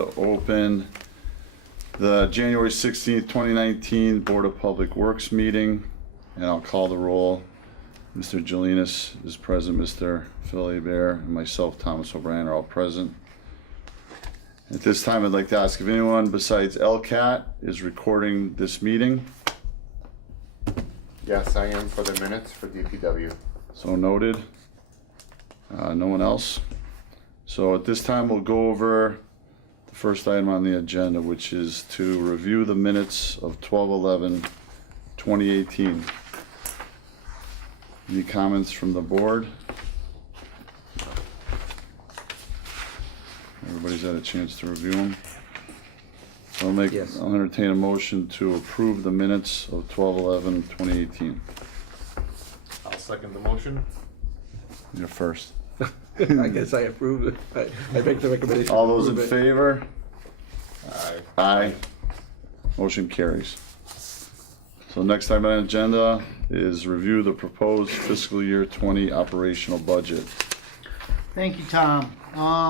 Open the January 16th, 2019 Board of Public Works meeting, and I'll call the roll. Mr. Jelinas is present, Mr. Phil Bear, and myself, Thomas O'Brien, are all present. At this time, I'd like to ask if anyone besides LCAT is recording this meeting. Yes, I am for the minutes for DPW. So noted. No one else. So at this time, we'll go over the first item on the agenda, which is to review the minutes of 12/11/2018. Any comments from the board? Everybody's had a chance to review them. So Yes. I'll entertain a motion to approve the minutes of 12/11/2018. I'll second the motion. You're first. I guess I approve it. I make the recommendation. All those in to approve it. favor? Aye. Aye. Motion carries. So next item on the agenda is review the proposed fiscal year 20 operational budget. Thank you, Tom.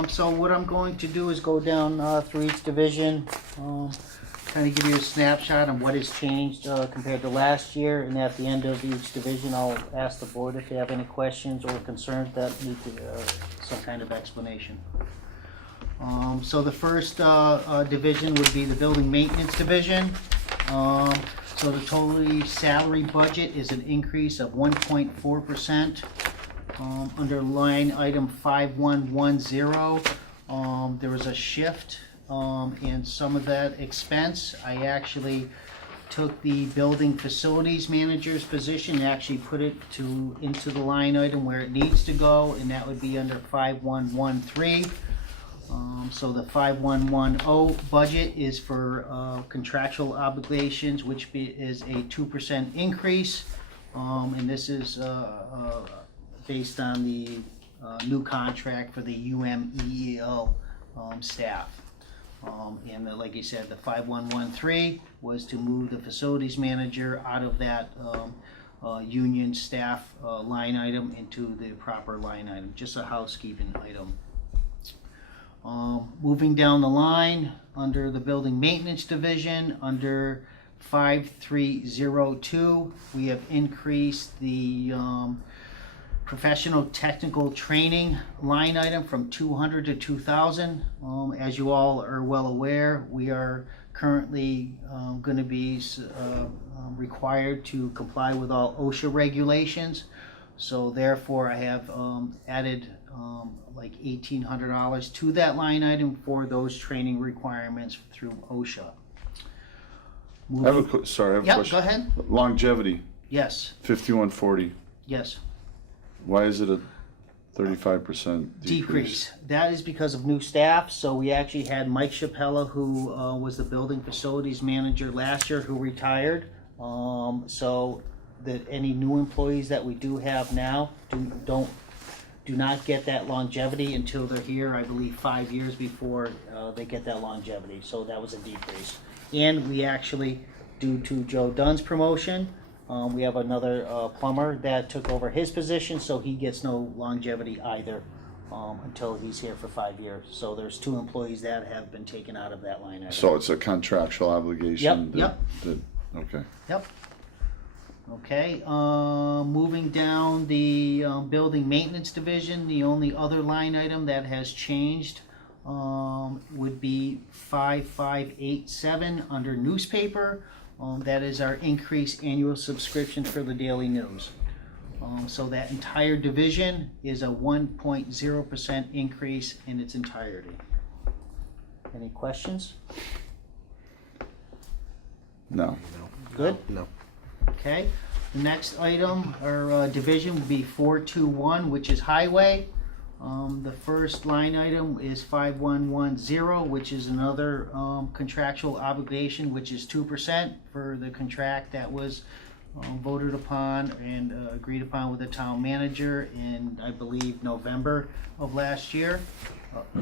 So what I'm going to do is go down through each division, kind of give you a snapshot on what has changed compared to last year, and at the end of each division, I'll ask the board if they have any questions or concerns that need some kind of explanation. So the first division would be the building maintenance division. So the total salary budget is an increase of 1.4%. Under line item 5110, there was a shift in some of that expense. I actually took the building facilities manager's position and actually put it into the line item where it needs to go, and that would be under 5113. So the 5110 budget is for contractual obligations, which is a 2% increase, and this is based on the new contract for the UMEO staff. And like you said, the 5113 was to move the facilities manager out of that union staff line item into the proper line item, just a housekeeping item. Moving down the line, under the building maintenance division, under 5302, we have increased the professional technical training line item from 200 to 2,000. As you all are well aware, we are currently going to be required to comply with all OSHA regulations. So therefore, I have added like $1,800 to that line item for those training requirements through OSHA. I have a question. Yep, go ahead. Longevity, Yes, 5140. yes. Why is it a 35% decrease? That is because of new staff. So we actually had Mike Chapella, who was the building facilities manager last year, who retired. So that any new employees that we do have now do not get that longevity until they're here, I believe 5 years before they get that longevity. So that was a decrease. And we actually, due to Joe Dunn's promotion, we have another plumber that took over his position, so he gets no longevity either until he's here for 5 years. So there's 2 employees that have been taken out of that line item. So it's a contractual obligation? Yep. Okay. Yep. Okay, moving down the building maintenance division, the only other line item that has changed would be 5587 under newspaper. That is our increased annual subscription for the Daily News. So that entire division is a 1.0% increase in its entirety. Any questions? No. Good? No. Okay, the next item or division would be 421, which is highway. The first line item is 5110, which is another contractual obligation, which is 2% for the contract that was voted upon and agreed upon with the town manager in, I believe, November of last year.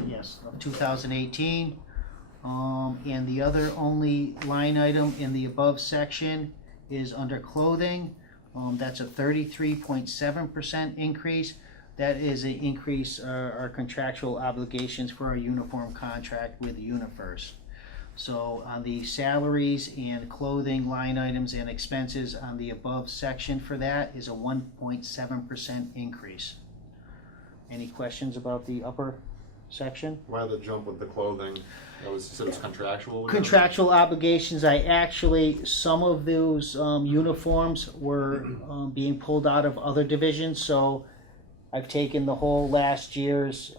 Yes, of 2018. And the other only line item in the above section is under clothing. That's a 33.7% increase. that is an increase, our contractual obligations for our uniform contract with UniFirst. So on the salaries and clothing line items and expenses on the above section for that is a 1.7% increase. Any questions about the upper section? Why the jump with the clothing? That was, you said it was contractual? Contractual obligations, I actually, some of those uniforms were being pulled out of other divisions, so I've taken the whole last year's,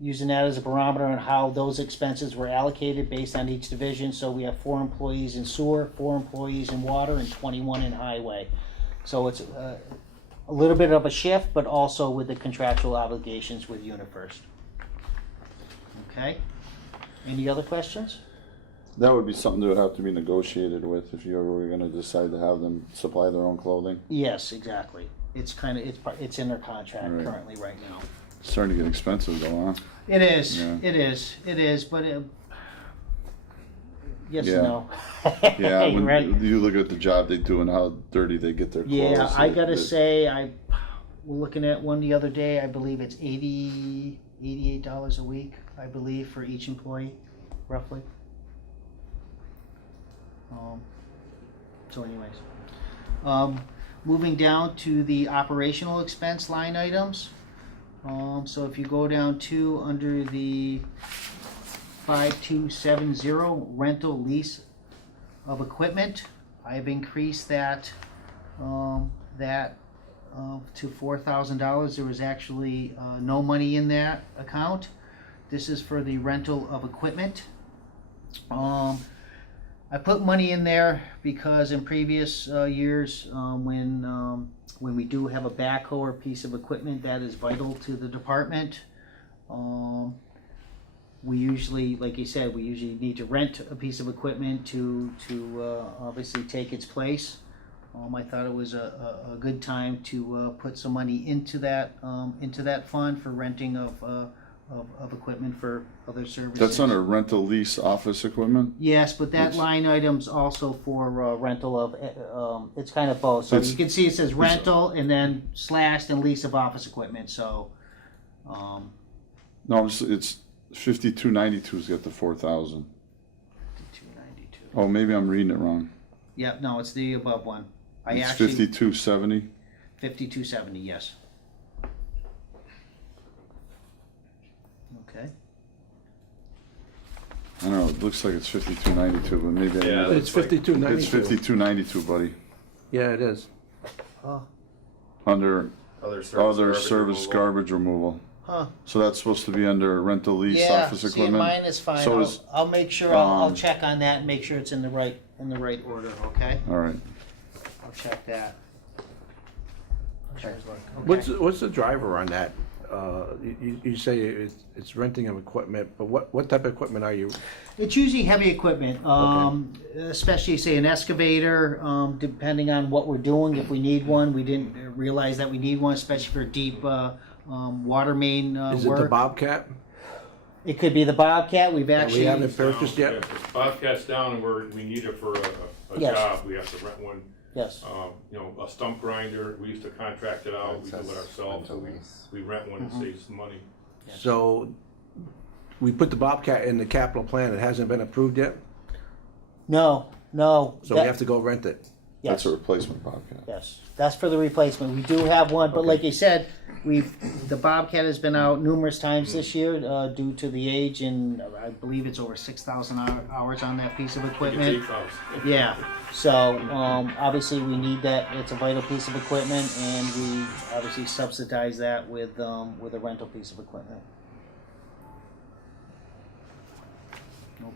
using that as a barometer on how those expenses were allocated based on each division. So we have 4 employees in sewer, 4 employees in water, and 21 in highway. So it's a little bit of a shift, but also with the contractual obligations with UniFirst. Okay, any other questions? That would be something that would have to be negotiated with if you ever were gonna decide to have them supply their own clothing. Yes, exactly. It's kind of, it's in their contract Right. currently right now. It's starting to get expensive though, huh? It is, Yeah. it is, but yes Yeah. and no. Yeah, when Right? you look at the job they do and how dirty they get their clothes. Yeah, I gotta it- say, we're looking at one the other day, I believe it's $88 a week, I believe, for each employee, roughly. So anyways, moving down to the operational expense line items. So if you go down to under the 5270 rental lease of equipment, I've increased that to $4,000. There was actually no money in that account. This is for the rental of equipment. I put money in there because in previous years, when we do have a backhoe or piece of equipment that is vital to the department, we usually, like you said, we usually need to rent a piece of equipment to obviously take its place. I thought it was a good time to put some money into that fund for renting of equipment for other services. That's under rental lease office equipment? Yes, but that It's- line item's also for rental of, it's kind of both. So It's- you can see it says rental and then slashed and lease of office equipment, so, No, it's 5292's got the 4,000. 292. Oh, maybe I'm reading it wrong. Yep, no, it's the above one. I It's actually, 5270. 5270, yes. Okay. I don't know, it looks like it's 5292, but maybe I Yeah, read it. It's 5292. It's 5292, buddy. Yeah, it is. Oh, Under Other service, other garbage service removal. garbage removal. huh. So that's supposed to be under rental lease Yeah, office see, equipment? mine is fine. So I'll, is- I'll make sure, I'll um, check on that and make sure it's in the right order, okay? All right. I'll check that. Okay. What's the driver on that? You say it's renting of equipment, but what type of equipment are you? It's usually heavy equipment, especially say an excavator, depending on what we're doing. If we need one, we didn't realize that we need one, especially for deep water main Is it the work. Bobcat? It could be the Bobcat. We've that actually, we haven't purchased yet? If Bobcat's down and we need it for a Yes. job, we have to rent one. yes, A stump grinder, we used to contract it out, we do it Access ourselves. rental lease. We rent one, it saves some money. So we put the Bobcat in the capital plan. It hasn't been approved yet, no. so that- we have to go rent it. That's yes, a replacement Bobcat. yes. That's for the replacement. We do have one, but like you said, the Bobcat has been out numerous times this year due to the age, and I believe it's over 6,000 hours on that piece of It's equipment. 8,000. Yeah, so, obviously we need that, it's a vital piece of equipment, and we obviously subsidize that with a rental piece of equipment.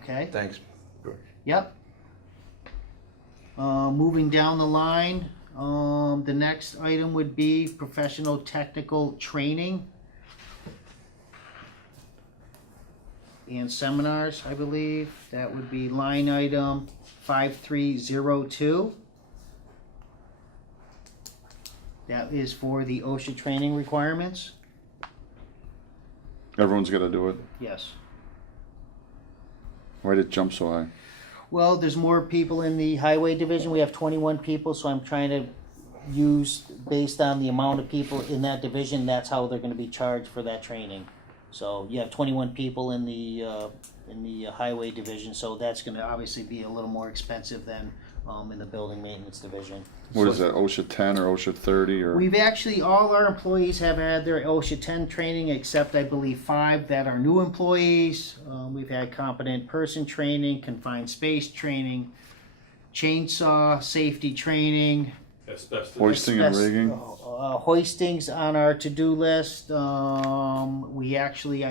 Okay, Thanks. yep. Moving down the line, the next item would be professional technical training and seminars, I believe. That would be line item 5302. That is for the OSHA training requirements. Everyone's got to do it. Yes. Why did it jump so high? Well, there's more people in the highway division. We have 21 people, so I'm trying to used based on the amount of people in that division. That's how they're going to be charged for that training. So you have 21 people in the highway division, so that's going to obviously be a little more expensive than in the building maintenance division. What is that, OSHA 10 or OSHA 30 or? We've actually, all our employees have had their OSHA 10 training, except I believe 5 that are new employees. We've had competent person training, confined space training, chainsaw safety training, Asbestos. Hoisting and asbest- rigging? hoistings on our to-do list. I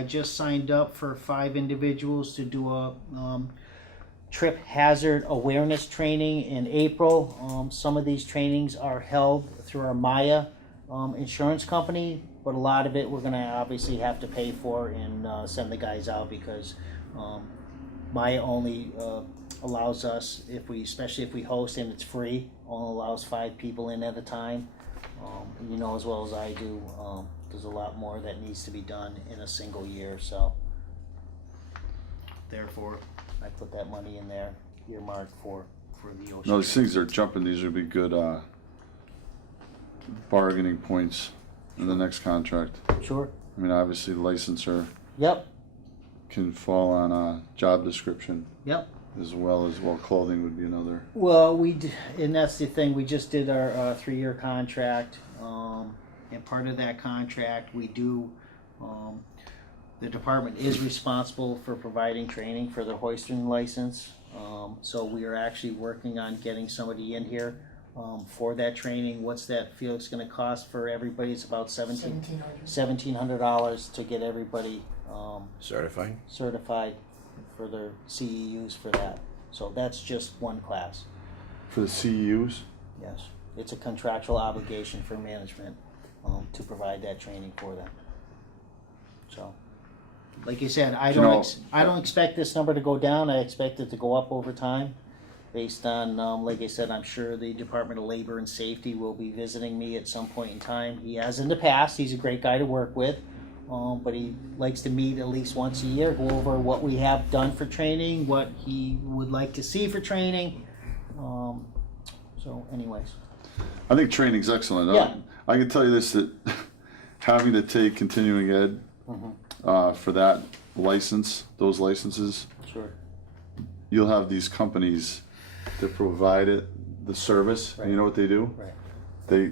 just signed up for 5 individuals to do a trip hazard awareness training in April. Some of these trainings are held through our Maya insurance company, but a lot of it we're gonna obviously have to pay for and send the guys out because Maya only allows us, especially if we host and it's free, only allows 5 people in at a time. And you know as well as I do, there's a lot more that needs to be done in a single year, so therefore I put that money in there, earmarked for the OSHA. No, these things are jumping, these would be good bargaining points in the next contract. Sure. I mean, obviously the licensor Yep. can fall on a job description Yep. as well, clothing would be another. Well, and that's the thing. We just did our 3-year contract, and part of that contract, we do. The department is responsible for providing training for the hoisting license. So we are actually working on getting somebody in here for that training. What's that, Felix, going to cost for everybody? It's about $1,700 to get everybody Certified? certified for their CEUs for that. So that's just one class. For the CEUs? Yes, it's a contractual obligation for management to provide that training for them. So, like you said, I You don't know- I don't expect this number to go down. I expect it to go up over time, based on like I said, I'm sure the Department of Labor and Safety will be visiting me at some point in time. He has in the past. He's a great guy to work with. But he likes to meet at least once a year, go over what we have done for training, what he would like to see for training. So anyways. I think training's excellent. Yeah. I can tell you this, that having to take continuing ed for that license, those licenses, Sure. you'll have these companies that provide it, the service, and you know what they do? Right.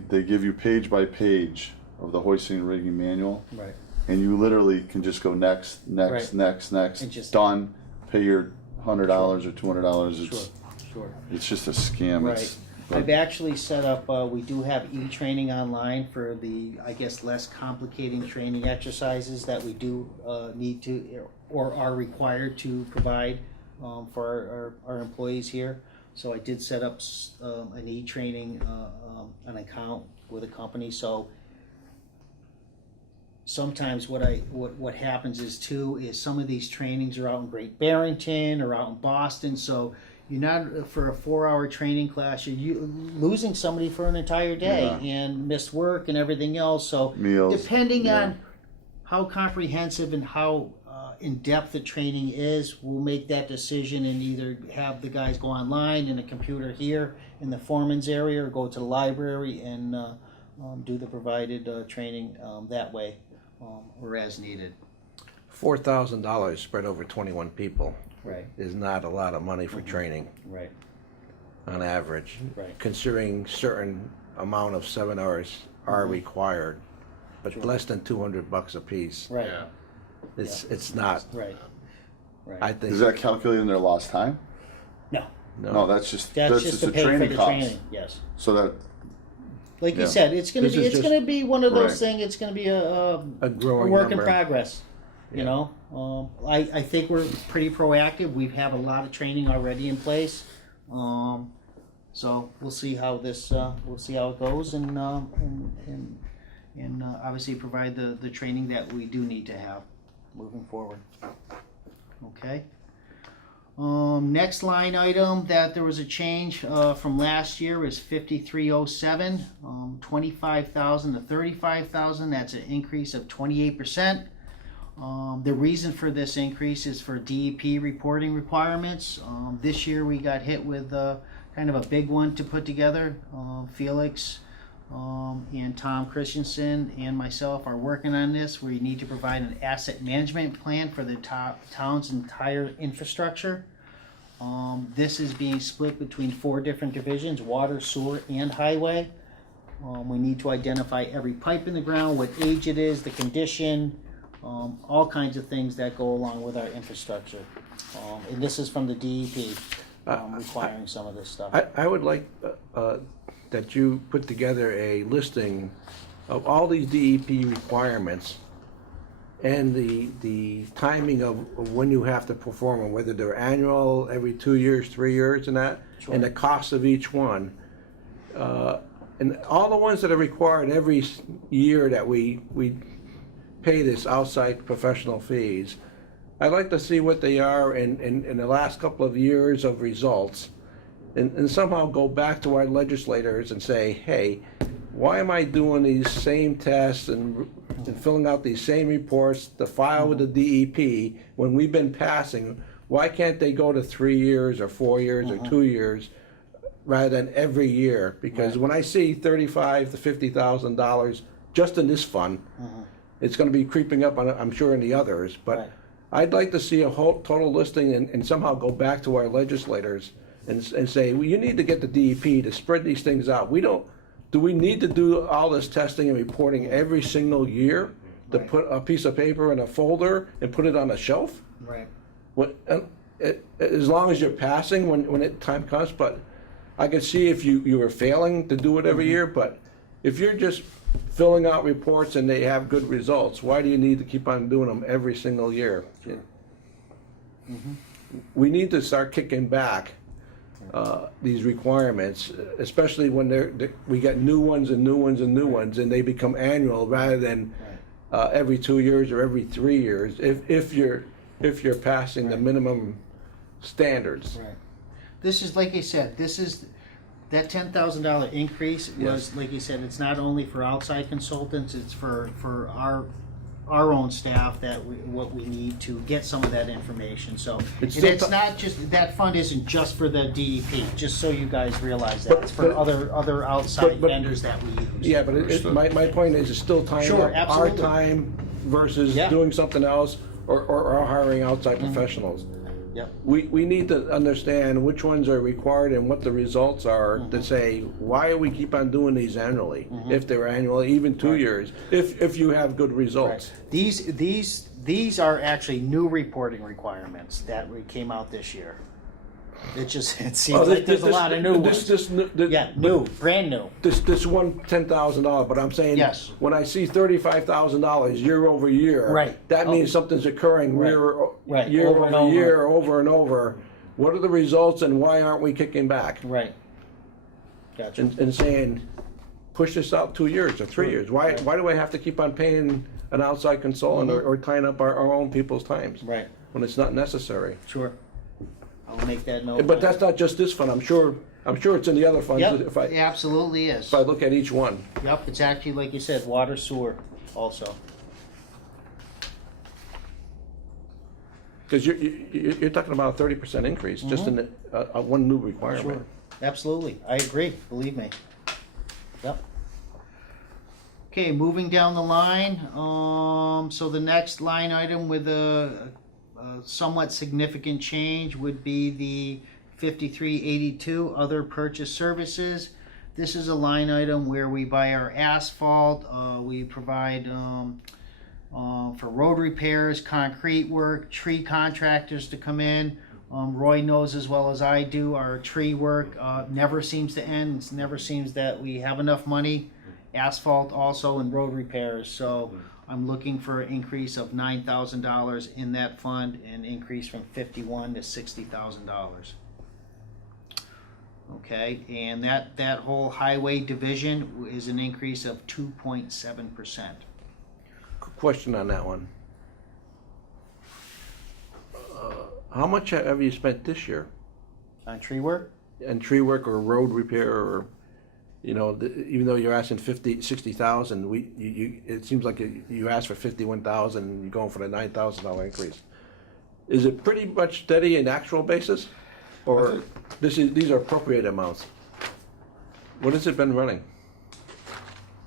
They give you page by page of the hoisting and rigging manual, Right. and you literally can just go next, Right. next, And just- done, pay your $100 or $200. Sure. It's just a scam. Right. I've actually set up, we do have e-training online for the, I guess, less complicating training exercises that we do need to, or are required to provide for our employees here. So I did set up an e-training, an account with a company, so sometimes what happens is some of these trainings are out in Great Barrington or out in Boston, so you're not, for a 4-hour training class, you're losing somebody for an entire day and missed work and everything else. So Meals, depending yeah. on how comprehensive and how in-depth the training is, we'll make that decision and either have the guys go online in a computer here in the foreman's area or go to the library and do the provided training that way or as needed. $4,000 spread over 21 people Right, is not a lot of money for training right, on average, right. considering certain amount of seminars are required, but Sure. less than $200 a piece. Right, Yeah. It's not. right, right. I think Is that calculated in their lost time? No, No, that's just that's just to the pay for training the cost. training, yes. So that Like you Yeah. said, it's gonna This be is just- be one of those Right. things. It's gonna be a growing work number. in progress. You know, I think we're pretty proactive. We have a lot of training already in place. So we'll see how it goes, and obviously provide the training that we do need to have moving forward. Okay. Next line item that there was a change from last year was 5307, 25,000 to 35,000. That's an increase of 28%. The reason for this increase is for DEP reporting requirements. This year we got hit with kind of a big one to put together. Felix And Tom Christensen and myself are working on this. We need to provide an asset management plan for the town's entire infrastructure. This is being split between 4 different divisions: water, sewer, and highway. We need to identify every pipe in the ground, what age it is, the condition, all kinds of things that go along with our infrastructure. And this is from the DEP, requiring some of this stuff. I would like that you put together a listing of all these DEP requirements and the timing of when you have to perform them, whether they're annual, every 2 years, 3 years, and that, Sure. and the cost of each one. And all the ones that are required every year that we pay this outside professional fees, I'd like to see what they are in the last couple of years of results, and somehow go back to our legislators and say, hey, why am I doing these same tests and filling out these same reports to file with the DEP when we've been passing? Why can't they go to 3 years or 4 years or 2 years rather than every year? Because when I see $35,000 to $50,000 just in this fund, it's going to be creeping up on, I'm sure, in the others. But Right. I'd like to see a whole total listing and somehow go back to our legislators and say, well, you need to get the DEP to spread these things out. Do we need to do all this testing and reporting every single year to Right. put a piece of paper in a folder and put it on a shelf? Right. As long as you're passing when it time comes, but I can see if you were failing to do it every year, but if you're just filling out reports and they have good results, why do you need to keep on doing them every single year? We need to start kicking back these requirements, especially when we get new ones and new ones and new ones, and they become annual rather than every 2 years or every 3 years, if you're passing the minimum standards. Right. This is, like I said, that $10,000 increase was, Yes. like you said, it's not only for outside consultants, it's for our own staff what we need to get some of that information. So It's and still it's t- not just, that fund isn't just for the DEP, just so you guys realize that. But- It's for but- other outside but- vendors that we use. Yeah, but my point is, it's still tying Sure, up our absolutely. time versus Yeah. doing something else or hiring outside professionals. Yep. We need to understand which ones are required and what the results are to say, why do we keep on doing these annually? If they're annually, even 2 years, if you have good results. Right. These are actually new reporting requirements that came out this year. It seems like there's a lot of new ones. Yeah, new, brand new. This one $10,000, but I'm saying, Yes. when I see $35,000 year over year, Right. that means something's occurring Right. Right. year Over and over over. year, over and over. What are the results and why aren't we kicking back? Right. Gotcha. And saying, push this out 2 years or 3 years. Why do I have to keep on paying an outside consultant or tying up our own people's times? Right. When it's not necessary. Sure. I'll make that note. But that's not just this fund. I'm sure it's in the other funds. Yep, If it absolutely is. I look at each one. Yep, it's actually, like you said, water, sewer also. Because you're talking about a 30% increase just in one new requirement. Sure. Absolutely. I agree, believe me. Yep. Okay, moving down the line, so the next line item with a somewhat significant change would be the 5382 other purchase services. This is a line item where we buy our asphalt, we provide for road repairs, concrete work, tree contractors to come in. Roy knows as well as I do, our tree work never seems to end. It never seems that we have enough money. Asphalt also and road repairs. So I'm looking for an increase of $9,000 in that fund, an increase from $51,000 to $60,000. Okay, and that whole highway division is an increase of 2.7%. Question on that one. How much have you spent this year On tree work? in tree work or road repair or, even though you're asking 60,000, it seems like you asked for 51,000 and you're going for the $9,000 increase. Is it pretty much steady in actual basis? Or these are appropriate amounts? What has it been running?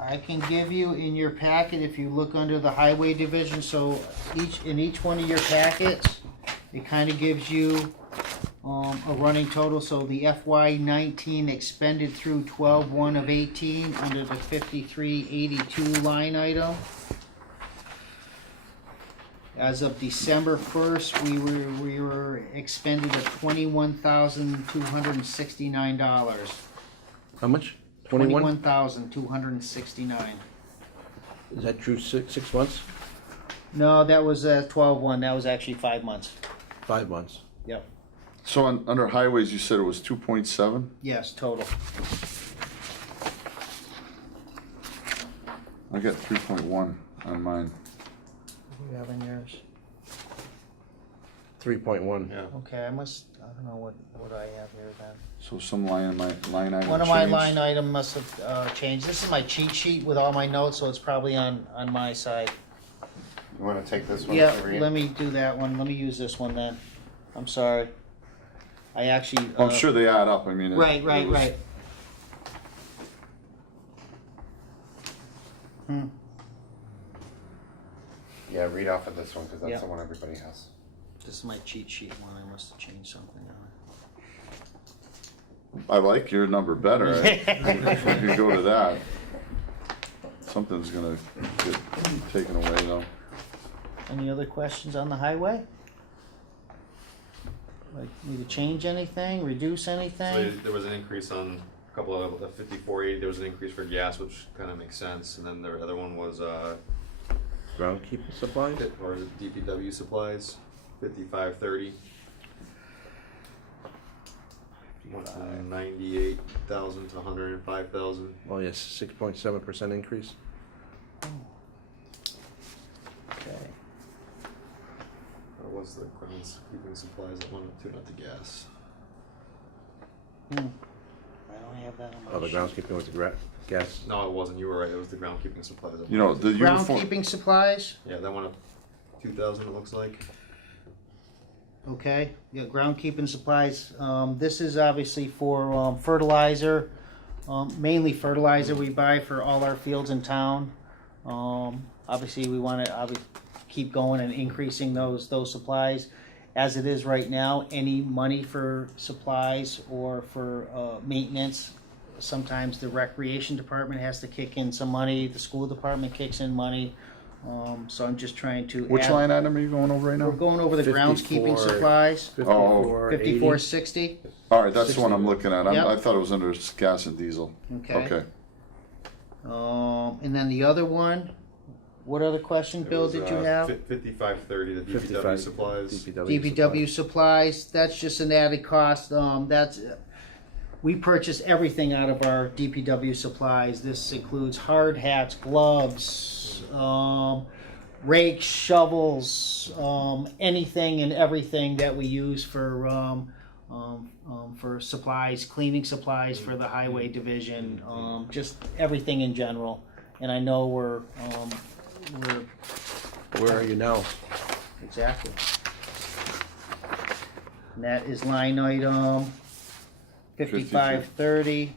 I can give you in your packet, if you look under the highway division, so in each one of your packets, it kind of gives you a running total. So the FY19 expended through 12/1 of 18 under the 5382 line item. As of December 1st, we were expended at $21,269. How much? 21? $21,269. Is that true, 6 months? No, that was 12/1. That was actually 5 months. 5 months. Yep. So under highways, you said it was 2.7? Yes, total. I got 3.1 on mine. You have in yours? 3.1. Yeah. Okay, I don't know what I have here then. So some line item One of my changed. line item must have changed. This is my cheat sheet with all my notes, so it's probably on my side. You wanna take this one Yeah, to read? let me do that one. Let me use this one then. I'm sorry. I actually. I'm sure they add up, I mean. Right. it was- Yeah, read off of this one, cause Yeah. that's the one everybody has. This is my cheat sheet one. I must have changed something on I like your number better. If we could go to that. Something's gonna get taken away though. it. Any other questions on the highway? Like, need to change anything, reduce So anything? there was an increase on a couple of the 5480, there was an increase for gas, which kinda makes sense, and then the other one was, Groundkeeping supplies? or the DPW supplies, 5530. Went from 98,000 to 105,000. Oh, yes, 6.7% increase. Okay. Or was the groundskeeping supplies that went up to, not the gas? I don't have that on my Oh, the sheet. groundskeeping with the gas. No, it wasn't, you were right, it was the groundkeeping supplies. that You know, went up. the uniform, Groundkeeping supplies, Yeah, that went up 2,000 it looks like. okay, yeah, groundkeeping supplies, this is obviously for, fertilizer, mainly fertilizer we buy for all our fields in town. Obviously, we wanna, keep going and increasing those supplies. As it is right now, any money for supplies or for, maintenance, sometimes the recreation department has to kick in some money, the school department kicks in money. So I'm just trying to. which add- line item are you going over right We're now? going over the 54. groundskeeping supplies, 54.80. 5460, Alright, that's the one I'm looking at. Yep. I thought it was under gas and diesel. okay. Okay. And then the other one, what other question, It Bill, was, did you have? 5530, the DPW 55 supplies. DPW supplies, that's just an added cost, we purchase everything out of our DPW supplies. This includes hard hats, gloves, rakes, shovels, anything and everything that we use for supplies, cleaning supplies for the highway division, just everything in general. And I know we're Where are you now? exactly. And that is line item 5530.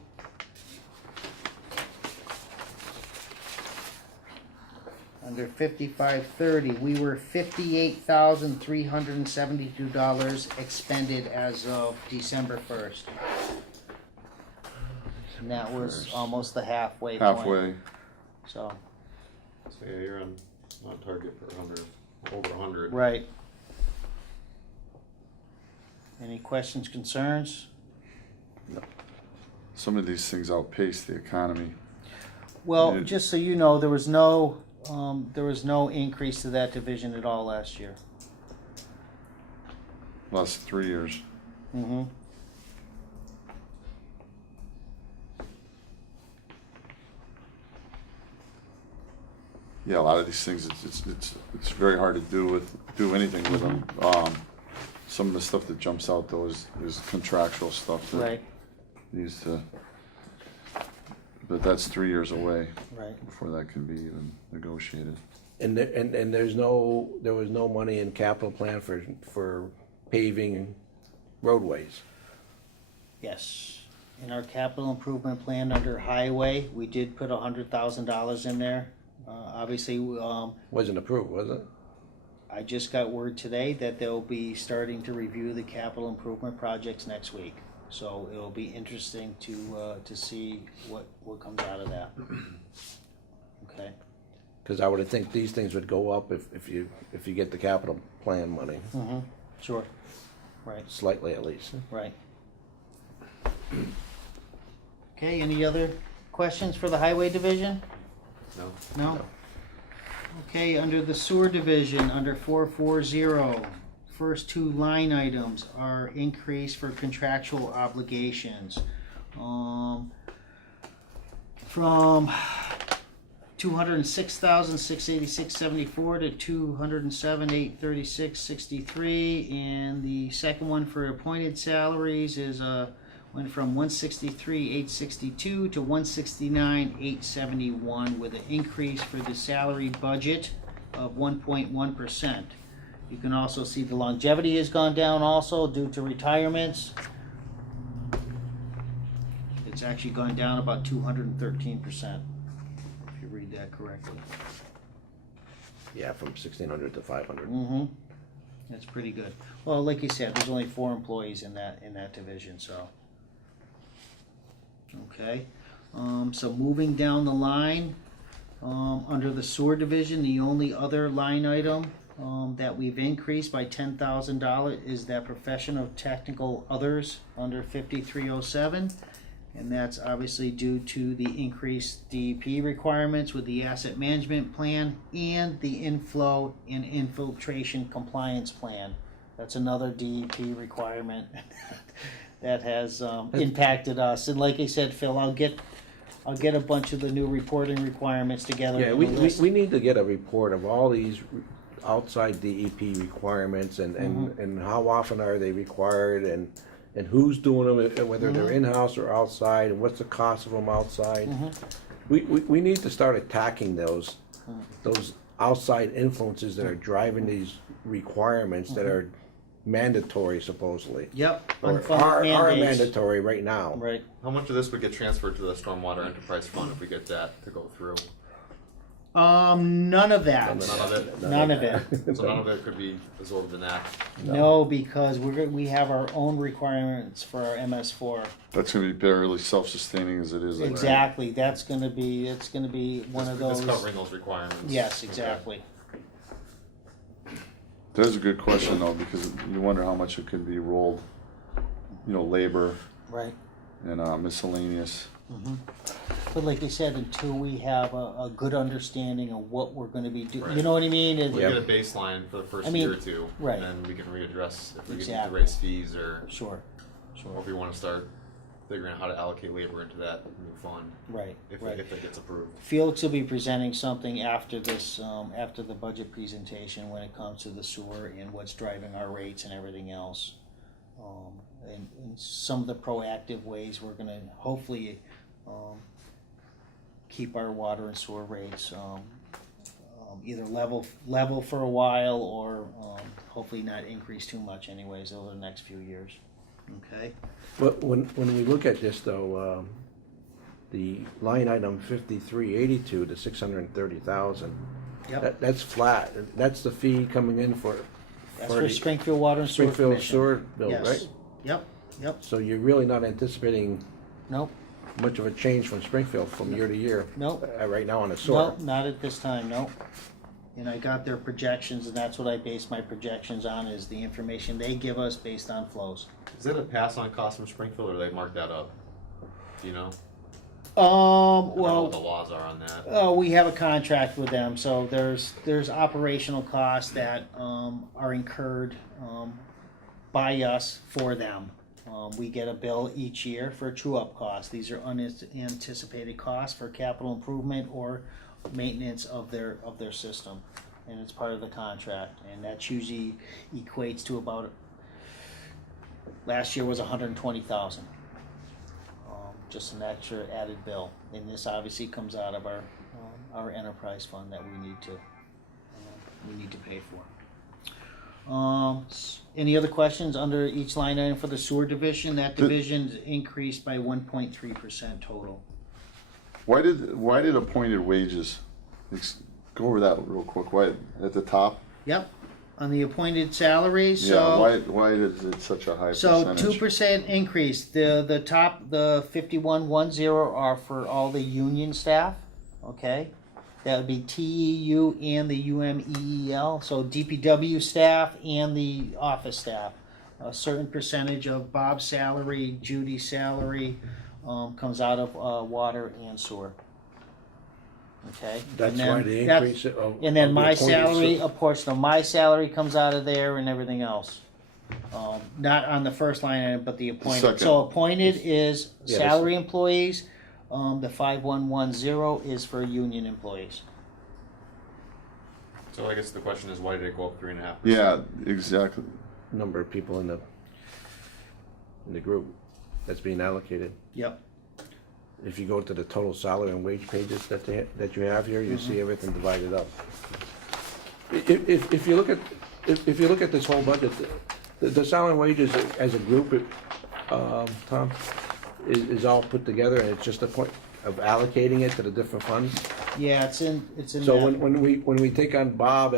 Under 5530, we were $58,372 expended as of December 1st. And that was almost the halfway point. Halfway. So, So yeah, you're on target for 100, over 100. right. Any questions, concerns? Some of these things outpace the economy. Well, Yeah. just so you know, there was no increase to that division at all last year. Last 3 years. Mm-hmm. Yeah, a lot of these things, it's very hard to do anything with them. Some of the stuff that jumps out though is contractual stuff that Right, needs to, but that's 3 years away right. before that can be even negotiated. And there was no money in capital plan for paving roadways. Yes. in our capital improvement plan under highway, we did put $100,000 in there. Obviously, Wasn't approved, was it? I just got word today that they'll be starting to review the capital improvement projects next week. So it'll be interesting to see what comes out of that. Okay. Because I would think these things would go up if you get the capital plan money, Mm-hmm. Sure. Right. slightly at least. Right. Okay, any other questions for the highway division? No? No? Okay, under the sewer division, under 440, first two line items are increase for contractual obligations. From 206,686.74 to 207,836.63, and the second one for appointed salaries is went from 163,862 to 169,871, with an increase for the salary budget of 1.1%. You can also see the longevity has gone down also due to retirements. It's actually gone down about 213%, if you read that correctly. Yeah, from 1,600 to 500. Mm-hmm. That's pretty good. Well, like you said, there's only 4 employees in that division, so. Okay, so moving down the line, under the sewer division, the only other line item that we've increased by $10,000 is that professional technical others under 5307. And that's obviously due to the increased DEP requirements with the asset management plan and the inflow and infiltration compliance plan. That's another DEP requirement that has impacted us. And like I said, Phil, I'll get a bunch of the new reporting requirements together. Yeah, in we a list. need to get a report of all these outside DEP requirements and how often are they required and who's doing them, whether they're in-house or outside, and what's the cost of them outside. We need to start attacking those outside influences that are driving these requirements that are mandatory supposedly. Yep. Or unfunded are mandates. mandatory right now. Right. How much of this would get transferred to the Stormwater Enterprise Fund if we get that to go through? None of that. None of it? None of it. So none of it could be absorbed in that? No, because we have our own requirements for our MS4. That's gonna be barely self-sustaining as it is. right? Exactly. It's gonna be one of those. It's covering those requirements? Yes, Okay. exactly. That is a good question though, because you wonder how much it could be rolled, labor Right. and miscellaneous. But like I said, until we have a good understanding of what we're going to be doing, Right. you know what I mean? We get a baseline for the first I mean, year or two, right. and then we can readdress if we need to Exactly. raise fees or Sure. if we want to start figuring out how to allocate labor into that new fund Right. if Right. that gets approved. Felix will be presenting something after this, after the budget presentation when it comes to the sewer and what's driving our rates and everything else. And some of the proactive ways we're going to hopefully keep our water and sewer rates either level for a while or hopefully not increase too much anyways over the next few years. Okay? But when we look at this though, the line item 5382 to 630,000, Yep. that's flat. That's the fee coming in for That's for the Springfield Water and Sewer Springfield Commission. sewer bill, Yes. right? Yep. Yep. So you're really not anticipating Nope. much of a change from Springfield from year to year. Nope. Right now on the sewer. Nope, not at this time, nope. And I got their projections, and that's what I base my projections on, is the information they give us based on flows. Is it a pass-on cost from Springfield, or they mark that up? Do you know? I don't know what the Well, laws are on that. we have a contract with them, so there's operational costs that are incurred by us for them. We get a bill each year for true-up costs. These are unanticipated costs for capital improvement or maintenance of their system, and it's part of the contract. And that usually equates to about, last year was $120,000, just an extra added bill. And this obviously comes out of our enterprise fund that we need to pay for. Any other questions under each line item for the sewer division? That division's increased by 1.3% total. Why did appointed wages, go over that real quick, why, at the top? Yep, on the appointed salaries, Yeah, so. why is it such a high So percentage? 2% increase. The top, the 5110 are for all the union staff, okay? That would be TEU and the UMEEL, so DPW staff and the office staff. A certain percentage of Bob's salary, Judy's salary, comes out of water and sewer. Okay? That's And then why the that's- increase of. And then of the my appointed salary, so- a portion of my salary comes out of there and everything else. Not on the first line item, but the appointed. Second. So appointed is Yeah, salary employees. The 5110 is for union employees. So I guess the question is, why did it go up 3.5%? Yeah, exactly. Number of people in the group that's being allocated. Yep. If you go to the total salary and wage pages that you have here, you see everything divided up. If you look at this whole budget, the salary and wages as a group, Tom, is all put together, and it's just a point of allocating it to the different funds. Yeah, it's in So that. when we take on Bob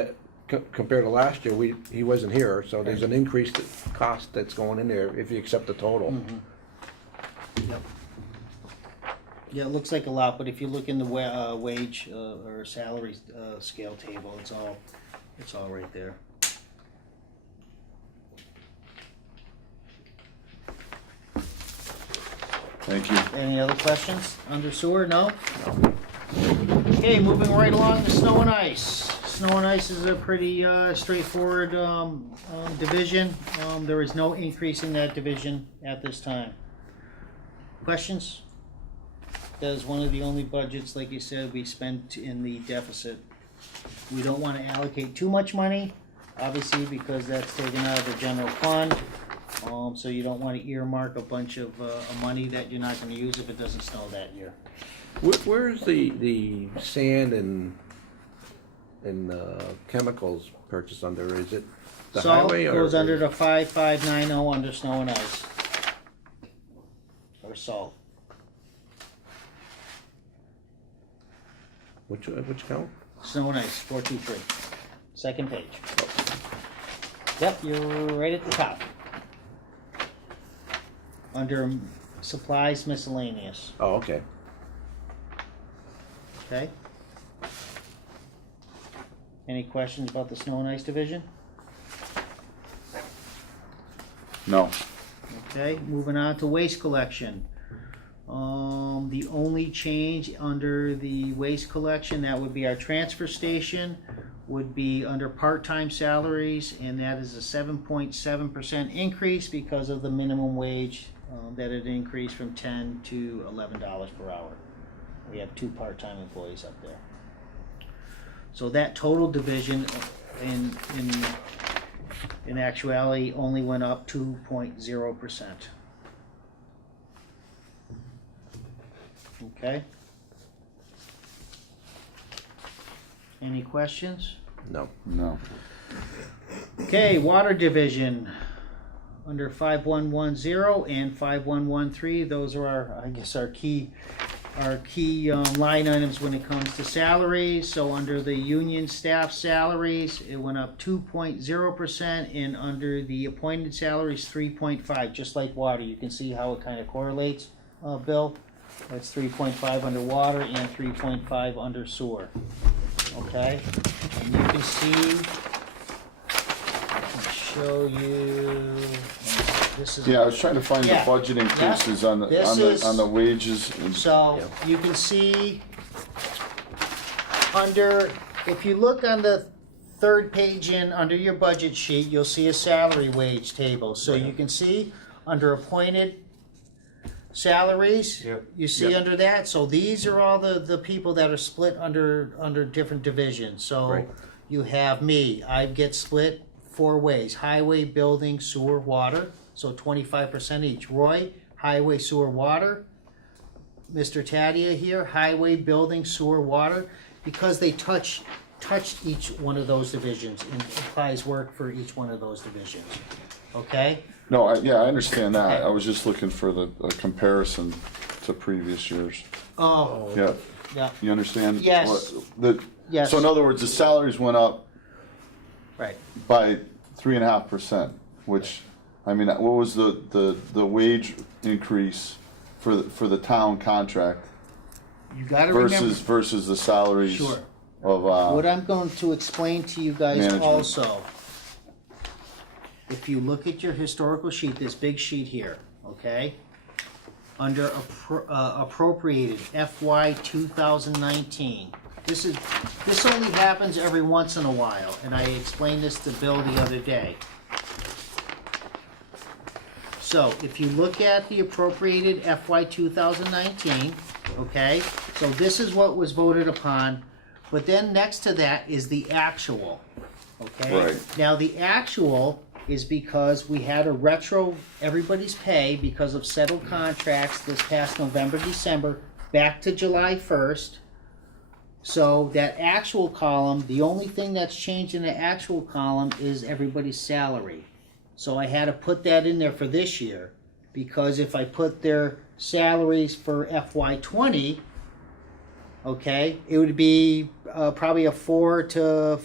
compared to last year, he wasn't here, so there's an increased cost that's going in there if you accept the total. Yep. Yeah, it looks like a lot, but if you look in the wage or salary scale table, it's all right there. Thank you. Any other questions under sewer? No? Okay, moving right along to snow and ice. Snow and ice is a pretty straightforward division. There is no increase in that division at this time. Questions? That is one of the only budgets, like you said, we spent in the deficit. We don't want to allocate too much money, obviously, because that's taken out of the general fund. So you don't want to earmark a bunch of money that you're not going to use if it doesn't snow that year. Where's the sand and chemicals purchased under? Is it the Salt highway or? goes under the 5590 under snow and ice. Or salt. Which count? Snow and ice, 423. Second page. Yep, you're right at the top. Under supplies miscellaneous, Oh, okay. okay? Any questions about the snow and ice division? No. Okay, moving on to waste collection. The only change under the waste collection, that would be our transfer station, would be under part-time salaries, and that is a 7.7% increase because of the minimum wage that it increased from $10 to $11 per hour. We have 2 part-time employees up there. So that total division in actuality only went up 2.0%. Okay. Any questions? No. No. Okay, water division, under 5110 and 5113, those are our key line items when it comes to salaries. So under the union staff salaries, it went up 2.0%, and under the appointed salaries, 3.5, just like water. You can see how it kind of correlates, Bill. That's 3.5 under water and 3.5 under sewer. Okay, and you can see, I can show you, this is. Yeah, I was trying to find the Yeah. budget increases on This is- the wages. And So you can see under, if you look on the third page under your budget sheet, you'll see a salary wage table. So you can see under appointed salaries, Yep. you see Yep. under that. So these are all the people that are split under different divisions. So Right. you have me, I get split 4 ways: highway, building, sewer, water. So 25% each. Roy, highway, sewer, water. Mr. Tadia here, highway, building, sewer, water. Because they touch touched each one of those divisions and applies work for each one of those divisions, okay? No, I understand that. Okay. I was just looking for a comparison to previous years. Oh, Yeah, yeah, you understand? Yes. Yes. So in other words, the salaries went up right. by 3.5%, which, I mean, what was the wage increase for the town contract You gotta remember, versus the salaries Sure. of, what I'm going to explain to you guys Management. also, if you look at your historical sheet, this big sheet here, okay? Under appropriated FY 2019. This only happens every once in a while, and I explained this to Bill the other day. So if you look at the appropriated FY 2019, okay, so this is what was voted upon, but then next to that is the actual, okay? Right. Now, the actual is because we had a retro everybody's pay because of settled contracts this past November, December, back to July 1st. So that actual column, the only thing that's changed in the actual column is everybody's salary. So I had to put that in there for this year, because if I put their salaries for FY20, okay, it would be probably a 4 to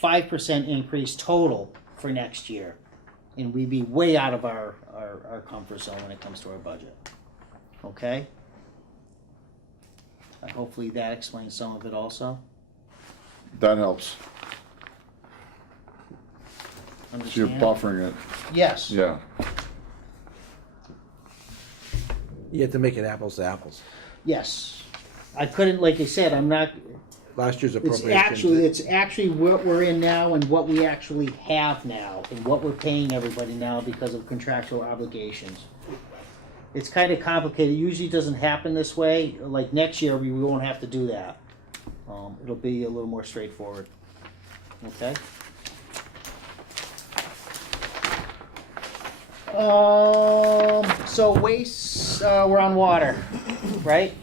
5% increase total for next year. And we'd be way out of our comfort zone when it comes to our budget. Okay? Hopefully that explains some of it also. that helps. So you're Understand? buffering it, Yes. yeah. You have to make it apples to apples. Yes. I couldn't, like I said, I'm not, Last year's it's appropriations. actually what we're in now and what we actually have now and what we're paying everybody now because of contractual obligations. It's kind of complicated. It usually doesn't happen this way. Like next year, we won't have to do that. It'll be a little more straightforward. Okay? So waste, we're on water, right?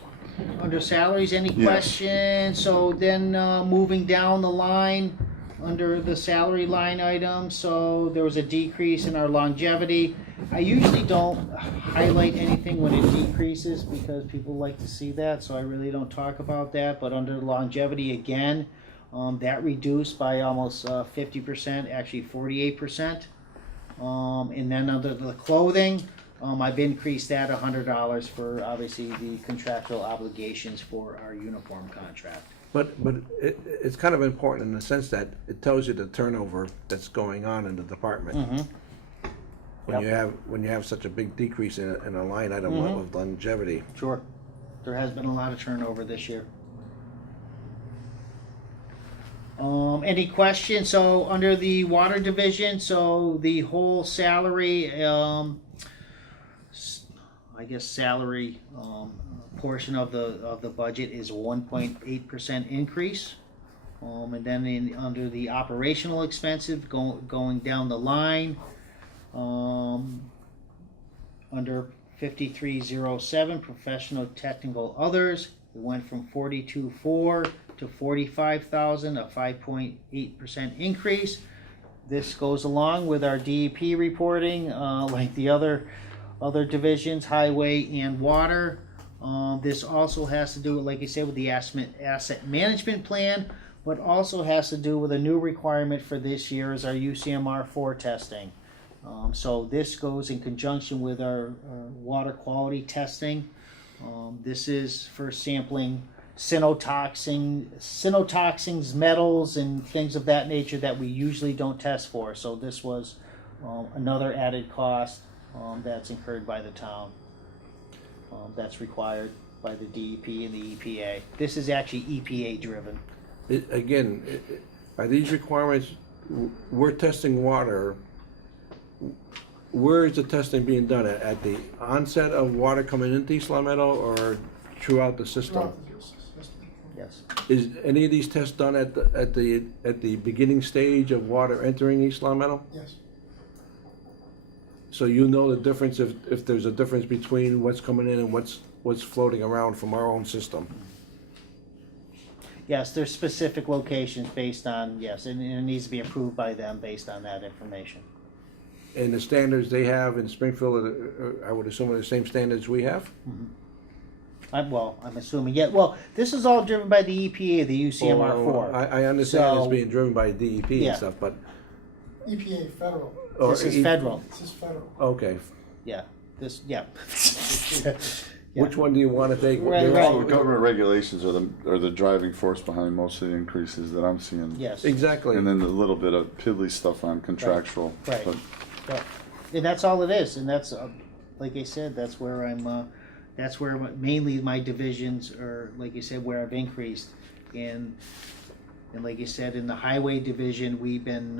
Under salaries, any Yes. questions? So then, moving down the line, under the salary line item, so there was a decrease in our longevity. I usually don't highlight anything when it decreases because people like to see that, so I really don't talk about that. But under longevity again, that reduced by almost 50%, actually 48%. And then under the clothing, I've increased that $100 for obviously the contractual obligations for our uniform contract. But it's kind of important in the sense that it tells you the turnover that's going on in the department. When you have such a big decrease in a line item of longevity. Sure. There has been a lot of turnover this year. Any questions? So under the water division, so the whole salary, I guess salary portion of the budget is 1.8% increase. And then under the operational expenses, going down the line, under 5307, professional technical others, it went from 42.4 to 45,000, a 5.8% increase. This goes along with our DEP reporting, like the other divisions, highway and water. This also has to do with, like I said, with the asset management plan, but also has to do with a new requirement for this year is our UCMR4 testing. So this goes in conjunction with our water quality testing. This is for sampling cynotoxins, metals, and things of that nature that we usually don't test for. So this was another added cost that's incurred by the town. That's required by the DEP and the EPA. This is actually EPA driven. Are these requirements, we're testing water, where is the testing being done? At the onset of water coming into East Long Meadow or throughout the system? Yes. Is any of these tests done at the beginning stage of water entering East Long Meadow? Yes. So you know the difference if there's a difference between what's coming in and what's floating around from our own system? Yes, there's specific locations based on, yes, and it needs to be approved by them based on that information. And the standards they have in Springfield, I would assume are the same standards we have? I'm assuming, yeah, well, this is all driven by the EPA, the UCMR Or- four. I understand it's So- being driven by DEP Yeah. and stuff, but. EPA federal. or This is E- federal, This is federal. Okay. yeah, this, yeah. Which one do you want to take? Right, They're right. all- The government regulations are the driving force behind most of the increases that I'm seeing. Yes. Exactly. And then the little bit of piddly stuff on contractual. Right. But Yeah. And that's all it is, and that's, like I said, that's where that's where mainly my divisions are, like I said, where I've increased. And like you said, in the highway division, we've been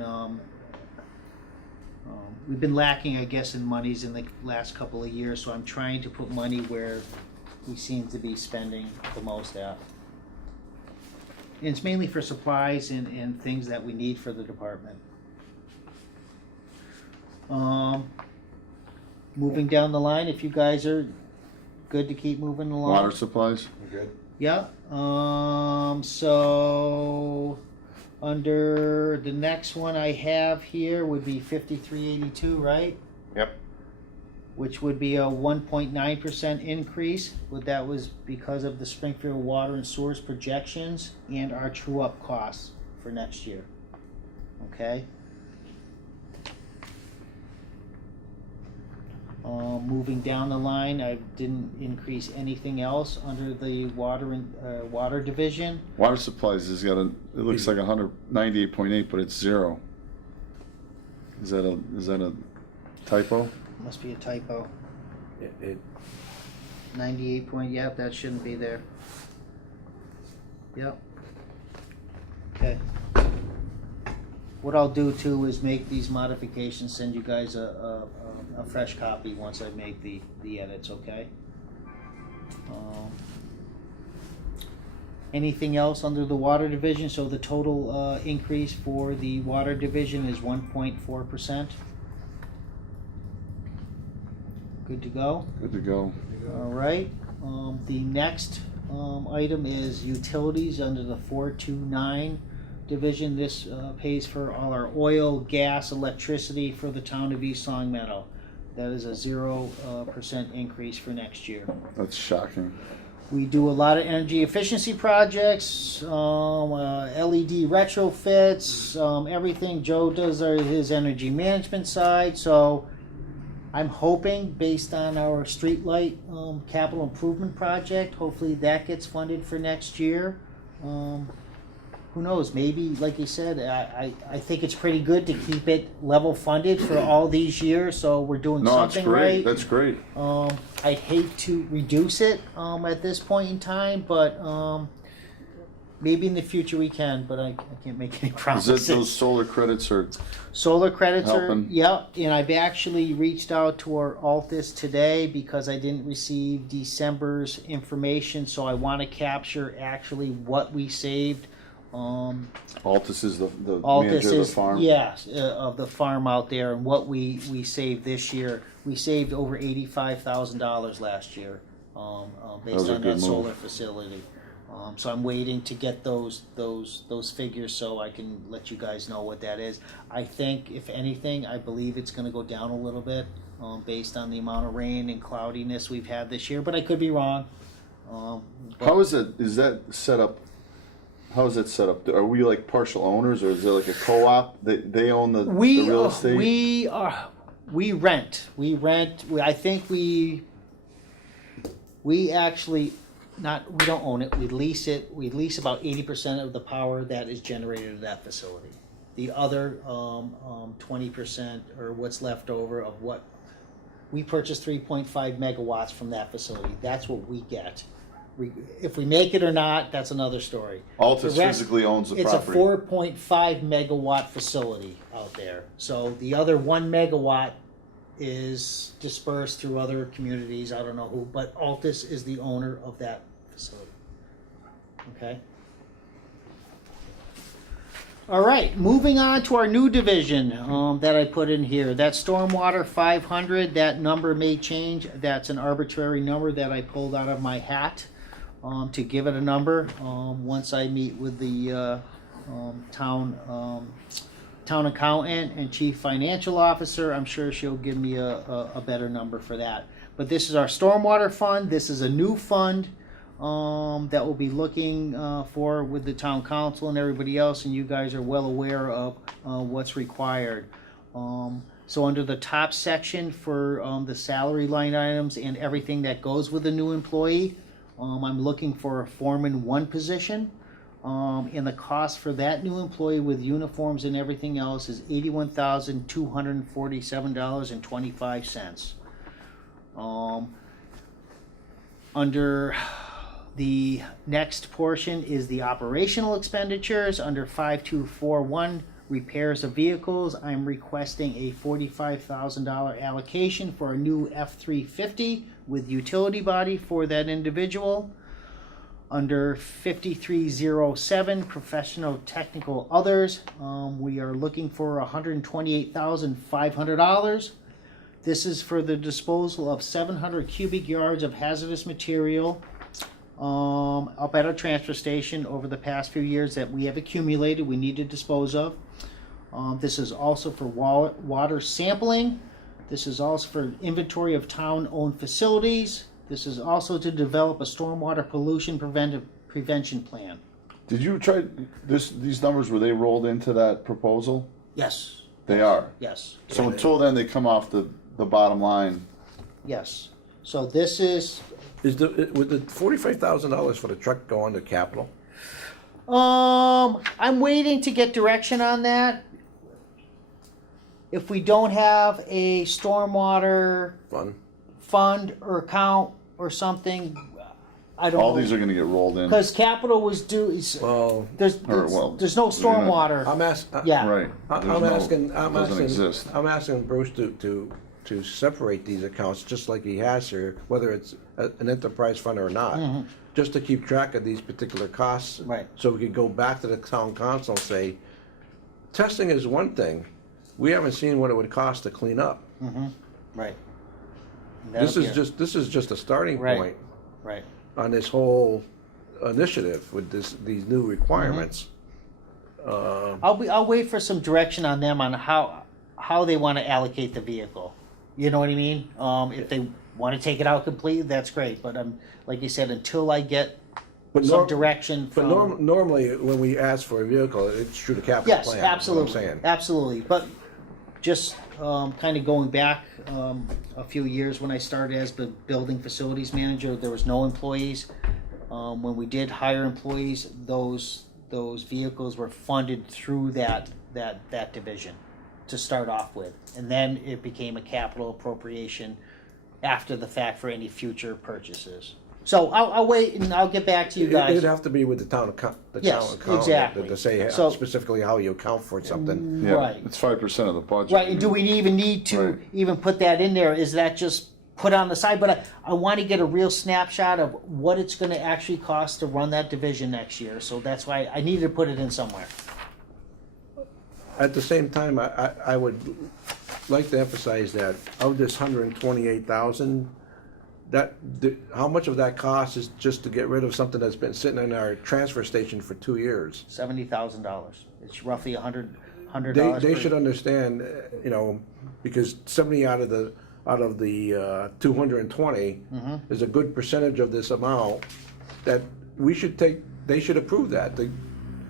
lacking, I guess, in monies in the last couple of years, so I'm trying to put money where we seem to be spending the most at. And it's mainly for supplies and things that we need for the department. Moving down the line, if you guys are good to keep moving along. water supplies? Good. Yeah, so under the next one I have here would be 5382, right? Yep. Which would be a 1.9% increase, but that was because of the Springfield Water and Sewers projections and our true up costs for next year. Okay? Moving down the line, I didn't increase anything else under the water division. Water supplies has got it looks like 198.8, but it's 0. Is that a typo? Must be a typo. It- 98 point, yep, that shouldn't be there. Yep. Okay. What I'll do too is make these modifications, send you guys a fresh copy once I make the edits, okay? Anything else under the water division? So the total increase for the water division is 1.4%. Good to go? Good to go. All right, the next item is utilities under the 429 division. This pays for all our oil, gas, electricity for the town of East Long Meadow. That is a 0% increase for next year. That's shocking. We do a lot of energy efficiency projects, LED retrofits, everything. Joe does his energy management side, so I'm hoping, based on our streetlight capital improvement project, hopefully that gets funded for next year. Who knows? Maybe, like you said, I think it's pretty good to keep it level funded for all these years. So we're doing No, that's something great. right. That's great. I hate to reduce it at this point in time, but maybe in the future we can. But I can't make any Is promises. that those solar credits are Solar credits are, Helping. yeah, and I've actually reached out to our Altus today because I didn't receive December's information, so I want to capture actually what we saved. Altus is the Altus manager of the is, farm? yes, of the farm out there, and what we saved this year. We saved over $85,000 last year, based was a on good that move. solar facility. So I'm waiting to get those figures so I can let you guys know what that is. I think, if anything, I believe it's going to go down a little bit based on the amount of rain and cloudiness we've had this year, but I could be wrong. How is it? Is that set up? How is that set up? Are we like partial owners, or is there like a co-op? They own the real estate. We rent. I think we actually we don't own it. We lease it. We lease about 80% of the power that is generated at that facility. The other 20%, or what's left over of what we purchased, 3.5 megawatts from that facility. That's what we get. If we make it or not, that's another story. Altus The rest- physically owns the It's property. a 4.5 megawatt facility out there. So the other 1 megawatt is dispersed through other communities. I don't know who, but Altus is the owner of that facility. Okay. All right, moving on to our new division that I put in here. That stormwater 500, that number may change. That's an arbitrary number that I pulled out of my hat. to give it a number. Once I meet with the town accountant and chief financial officer, I'm sure she'll give me a better number for that. But this is our stormwater fund. This is a new fund that we'll be looking for with the town council and everybody else, and you guys are well aware of what's required. So under the top section for the salary line items and everything that goes with a new employee, I'm looking for a foreman 1 position. And the cost for that new employee with uniforms and everything else is $81,247.25. Under the next portion is the operational expenditures. Under 5241, repairs of vehicles, I'm requesting a $45,000 allocation for a new F-350 with utility body for that individual. Under 5307, professional technical others, we are looking for $128,500. This is for the disposal of 700 cubic yards of hazardous material up at our transfer station over the past few years that we have accumulated, we need to dispose of. This is also for water sampling. This is also for inventory of town-owned facilities. This is also to develop a stormwater pollution prevention plan. Did you try these numbers? Were they rolled into that proposal? Yes, They are. yes, So until then, they come off the bottom line. yes. So this is, Would the $45,000 for the truck go under capital? I'm waiting to get direction on that. If we don't have a stormwater Fun. fund or account or something, I don't know. All these are gonna get rolled in. Because capital was due, Well, there's well, no stormwater. I'm asking. Yeah. Right. I'm There's asking. doesn't exist. I'm asking Bruce to separate these accounts just like he has here, whether it's an enterprise fund or not, just to keep track of these particular costs. Right. So we could go back to the town council and say, testing is one thing. We haven't seen what it would cost to clean up. Right. This is just a starting Right. point Right. on this whole initiative with these new requirements. I'll wait for some direction on them on how they want to allocate the vehicle. You know what I mean? If they want to take it out completely, that's great. But like you said, until I get But some nor- direction But from. normally, when we ask for a vehicle, it's through the capital Yes, plan. is what I'm absolutely, saying. absolutely. But just kind of going back a few years when I started as the building facilities manager, there was no employees. When we did hire employees, those vehicles were funded through that division to start off with, and then it became a capital appropriation after the fact for any future purchases. So I'll wait and I'll get back to you guys. It'd have to be with the town account. Yes, accountant exactly. To say So- specifically how you account for something. Yeah, Right. it's 5% of the budget. Right, and do we even need to Right. even put that in there? Is that just put on the side? But I want to get a real snapshot of what it's going to actually cost to run that division next year. So that's why I needed to put it in somewhere. At the same time, I would like to emphasize that of this 128,000, how much of that cost is just to get rid of something that's been sitting in our transfer station for 2 years? $70,000. It's roughly $100. They per- should understand, because 70 out of the 220 is a good percentage of this amount that they should approve that.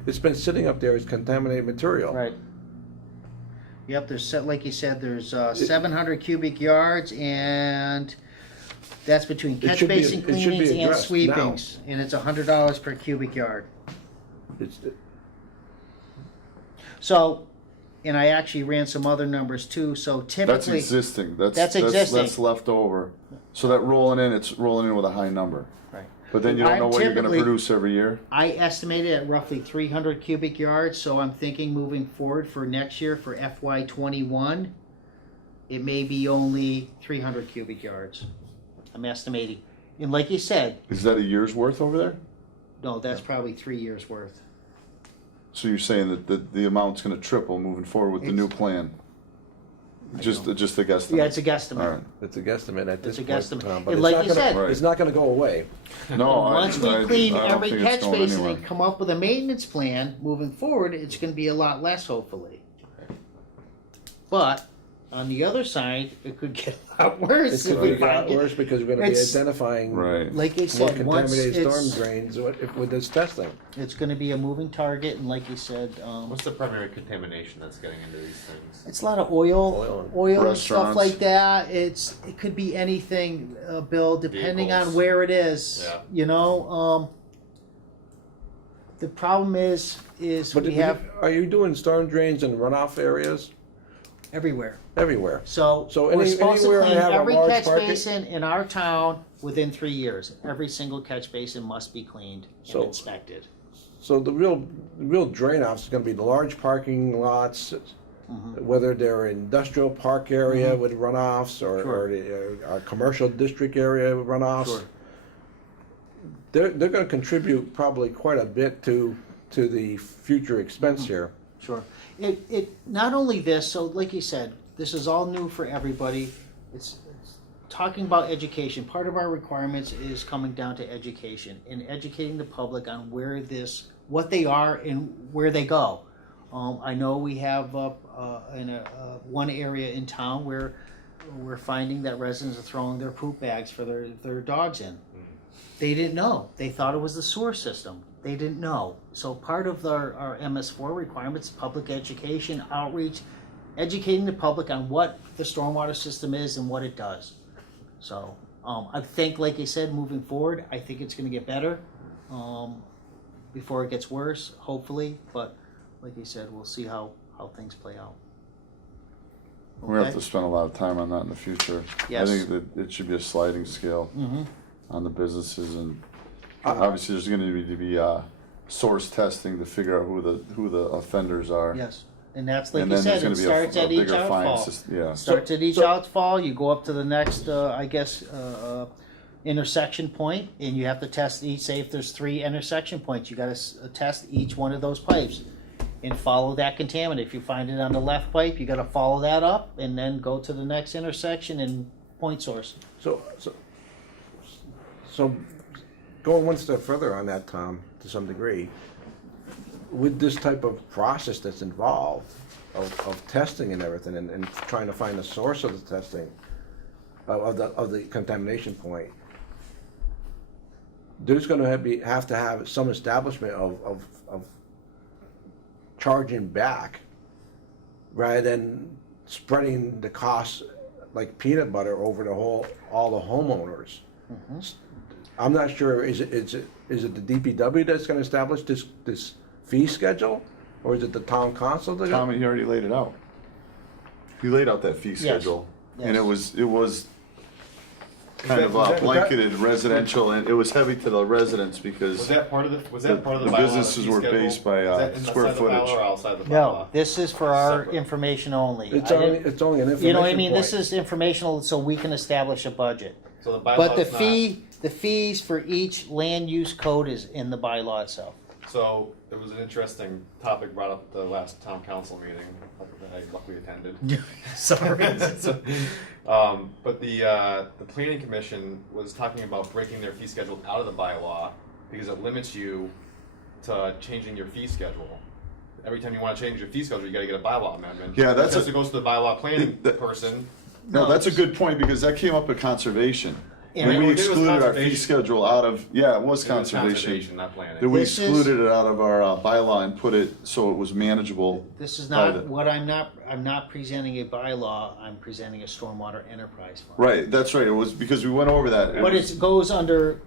It's been sitting up there as contaminated material. Right. Yep, there's, like you said, there's 700 cubic yards, and that's between It catch should be- basin it should be cleanings and addressed sweepings, and it's $100 per cubic yard. It's, So, and I actually ran some other numbers too, so That's typically. existing. That's existing. That's left over. So that it's rolling in with a high number. Right. But then you don't I'm know what you're gonna typically- produce every year. I estimated at roughly 300 cubic yards, so I'm thinking moving forward for next year for FY21, it may be only 300 cubic yards. I'm estimating. And like you said, Is that a year's worth over there? no, that's probably 3 years worth. So you're saying that the amount's gonna triple moving forward with the new plan? Just a guesstimate. Yeah, it's a All guesstimate. right. It's a guesstimate at this It's a point, guesstimate. Tom, but And it's like not you gonna, said- Right. it's not gonna go away. No, Once we clean I don't every think it's catch going basin anywhere. and come up with a maintenance plan moving forward, it's gonna be a lot less, hopefully. But, on the other side, it could get a lot worse. It's if gonna we be a lot find it. worse because we're gonna be It's- identifying Right. Like I more said, once contaminated storm it's, drains with this testing. it's gonna be a moving target, and like you said, What's the primary contamination that's getting into these things? it's a lot of oil and stuff Restaurants. like that. It could be anything, Bill, depending on Vehicles. where it is. Yeah. You know, the problem is But we have are you doing storm drains in runoff areas? everywhere. Everywhere. So So we're any- supposed to anywhere clean I have a every large catch parking- basin in our town within 3 years. Every single catch basin must be cleaned So- and inspected. So the real drain offs is gonna be the large parking lots, whether they're industrial park area with runoffs or, Sure. or the commercial district area with runoffs. Sure. They're gonna contribute probably quite a bit to the future expense here. Sure. It not only this, so like you said, this is all new for everybody. It's talking about education. Part of our requirements is coming down to education and educating the public on what they are and where they go. I know we have in one area in town where we're finding that residents are throwing their poop bags for their dogs in. They didn't know. They thought it was the sewer system. They didn't know. So part of our MS4 requirements, public education, outreach, educating the public on what the stormwater system is and what it does. So I think, like you said, moving forward, I think it's going to get better before it gets worse, hopefully. But like you said, we'll see how things play out. We have Okay? to spend a lot of time on that in the future. Yes. I think that it should be a sliding scale Mhm. on the businesses, and obviously there's going to need to be source testing to figure out who the offenders are. Yes. And that's like And you then there's said, going it to be starts a at each bigger fine outfall. system. Yeah. Starts at each so- outfall, you go up to the next, intersection point, and you have to test each, say if there's 3 intersection points, you gotta test each one of those pipes and follow that contaminant. If you find it on the left pipe, you gotta follow that up and then go to the next intersection and point source. So going one step further on that, Tom, to some degree, with this type of process that's involved of testing and everything, and trying to find the source of the testing of the contamination point, there's going to have to have some establishment of charging back rather than spreading the costs like peanut butter over all the homeowners. I'm not sure, is it the DPW that's gonna establish this fee schedule? Or is it the town council that? Tommy, he already laid it out. He laid out that fee schedule, and it was kind of blanketed residential, and it was heavy to the residents because Was that part of the the bylaw? businesses fee were schedule? based by, Is that square inside the bylaw footage. or outside the bylaw? No, this is for our Separate. information only. It's I only, didn't- it's only an information You know what I mean? point. This is informational so we can establish a budget. So the bylaw But the is not. the fees for each land use code is in the bylaw itself. So there was an interesting topic brought up at the last town council meeting that I luckily attended. Sorry. So, but the planning commission was talking about breaking their fee schedule out of the bylaw because it limits you to changing your fee schedule. Every time you want to change your fee schedule, you got to get a bylaw amendment. Yeah, that's because a- it goes to the bylaw planning That- person. No, that's a good point, because that came up at conservation. Yeah, And we we did it was excluded our fee conservation. schedule out of, yeah, it was It was conservation. not planning. That we This is- excluded it out of our bylaw and put it so it was manageable. This is by not the- what I'm not presenting a bylaw, I'm presenting a stormwater enterprise fund. Right, that's right, it was, because we went over that. But was- it goes under,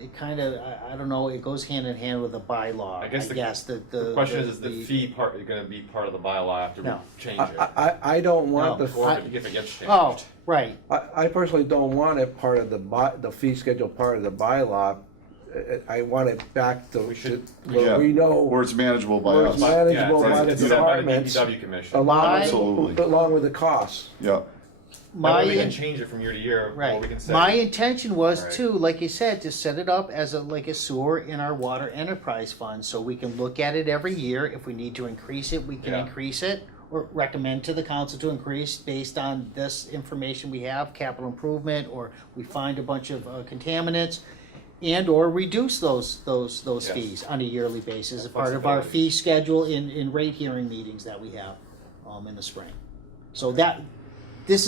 it kind of, I don't know, it goes hand in hand with a bylaw. I guess the the question is the fee part going to be part of the bylaw after No. we change it? I don't want No. the, Or if it gets changed? Oh, right. I personally don't want it part of the fee schedule part of the bylaw. I want it back to, We should- where Yeah, we know. Where it's manageable by Where us. it's manageable Yeah, by the it's set by the departments, DPW commission. Absolutely. along with the costs. Yeah, That way we My, can change it from year to year, or right. we can say. My intention was Right. too, like you said, to set it up as like a sewer in our water enterprise fund, so we can look at it every year. If we need to increase it, we can Yeah. increase it, or recommend to the council to increase based on this information we have, capital improvement, or we find a bunch of contaminants, and or reduce those Yes. fees on a yearly basis as Yeah, part of our flexibility. fee schedule in rate hearing meetings that we have in the spring. So this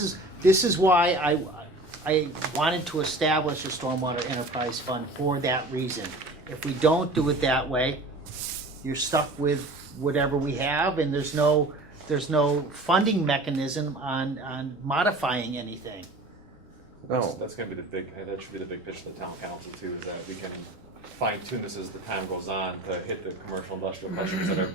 is why I wanted to establish a stormwater enterprise fund for that reason. If we don't do it that way, you're stuck with whatever we have, and there's no funding mechanism on modifying anything. No. That's gonna be that should be the big pitch of the town council too, is that we can fine tune this as the time goes on to hit the commercial industrial customers that are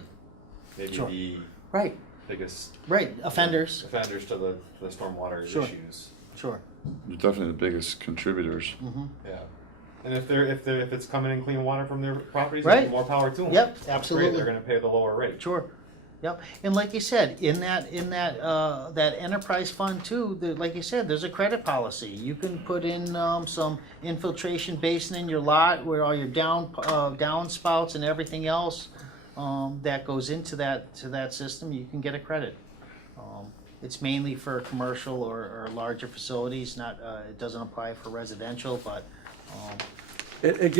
maybe Sure. the Right, biggest right, offenders, offenders to the stormwater Sure. issues. sure. They're definitely the biggest contributors. Yeah. And if it's coming in clean water from their properties, Right. then more power to them. Yep, That's absolutely. great. They're gonna pay the lower rate. Sure. Yep. And like you said, in that that enterprise fund too, like you said, there's a credit policy. You can put in some infiltration basin in your lot where all your downspouts and everything else that goes into that system. You can get a credit. It's mainly for commercial or larger facilities. Not it doesn't apply for residential, but It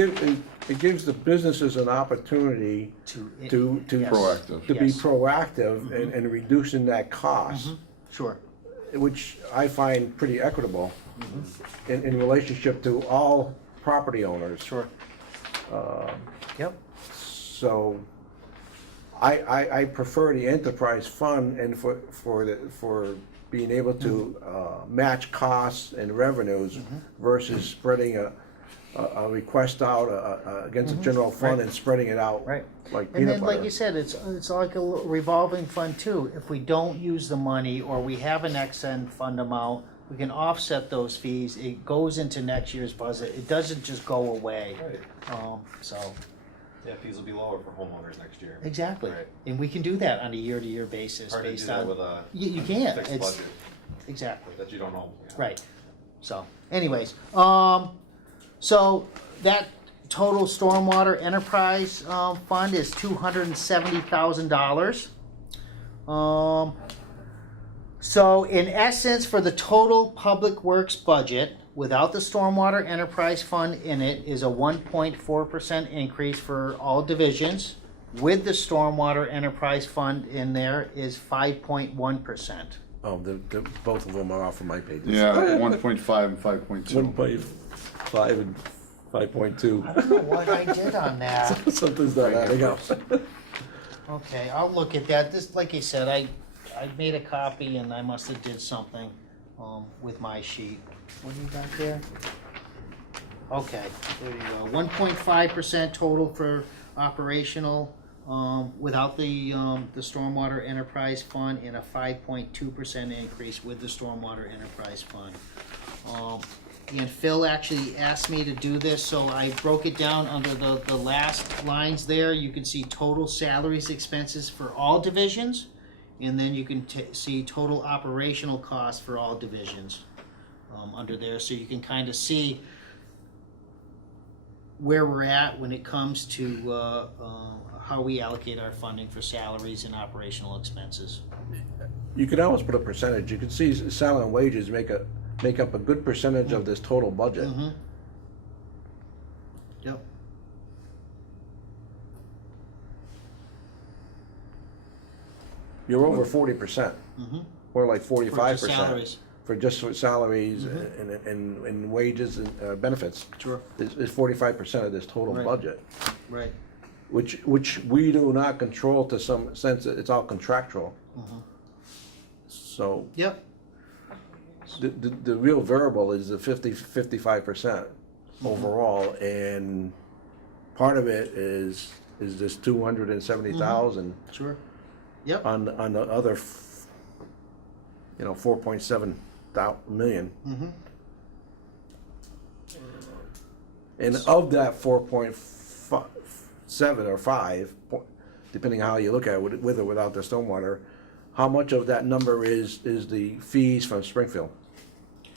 gives the businesses an opportunity to yes. Proactive. to be Yes. proactive in reducing that cost, Sure. which I find pretty equitable in relationship to all property owners. Sure. Yep. So I prefer the enterprise fund and for being able to match costs and revenues versus spreading a request out against the general fund Right. and spreading it out Right. like And peanut then, like butter. you said, it's like a revolving fund too. If we don't use the money or we have an ex-end fund amount, we can offset those fees. It goes into next year's budget. It doesn't just go away. Right. So Yeah, fees will be lower for homeowners next year. exactly, Right. and we can do that on a year-to-year basis Hard to do based that on. with a You can't. fixed It's budget exactly. that you don't own. Yeah. Right. So, anyways, so that total stormwater enterprise fund is $270,000. So in essence, for the total public works budget, without the stormwater enterprise fund in it, is a 1.4% increase for all divisions. With the stormwater enterprise fund in there is 5.1%. Oh, both of them are off of my pages. Yeah, 1.5 and 5.2. 1.5 and 5.2. I don't know what I did on that. Something's not adding up. Okay, I'll look at that. This, like I said, I made a copy and I must have did something with my sheet. What do you got there? Okay, there you go. 1.5% total for operational without the stormwater enterprise fund, and a 5.2% increase with the stormwater enterprise fund. And Phil actually asked me to do this, so I broke it down under the last lines there. You can see total salaries expenses for all divisions, and then you can see total operational costs for all divisions under there, so you can kind of see where we're at when it comes to how we allocate our funding for salaries and operational expenses. You could almost put a percentage. You could see salary and wages make up a good percentage of this total budget. Mm-hmm. Yep. You're over 40%, Mm-hmm. or like For 45% just salaries. for just for salaries and wages and benefits. Sure. Is 45% of this total Right. budget, Right. which we do not control to some sense. It's all contractual. So Yep. the real variable is the 55% overall, and part of it is this 270,000 Sure. Yep. on the other 4.7 million. Mm-hmm. And of that 4.7 or 5, depending on how you look at it, with or without the stormwater, how much of that number is the fees from Springfield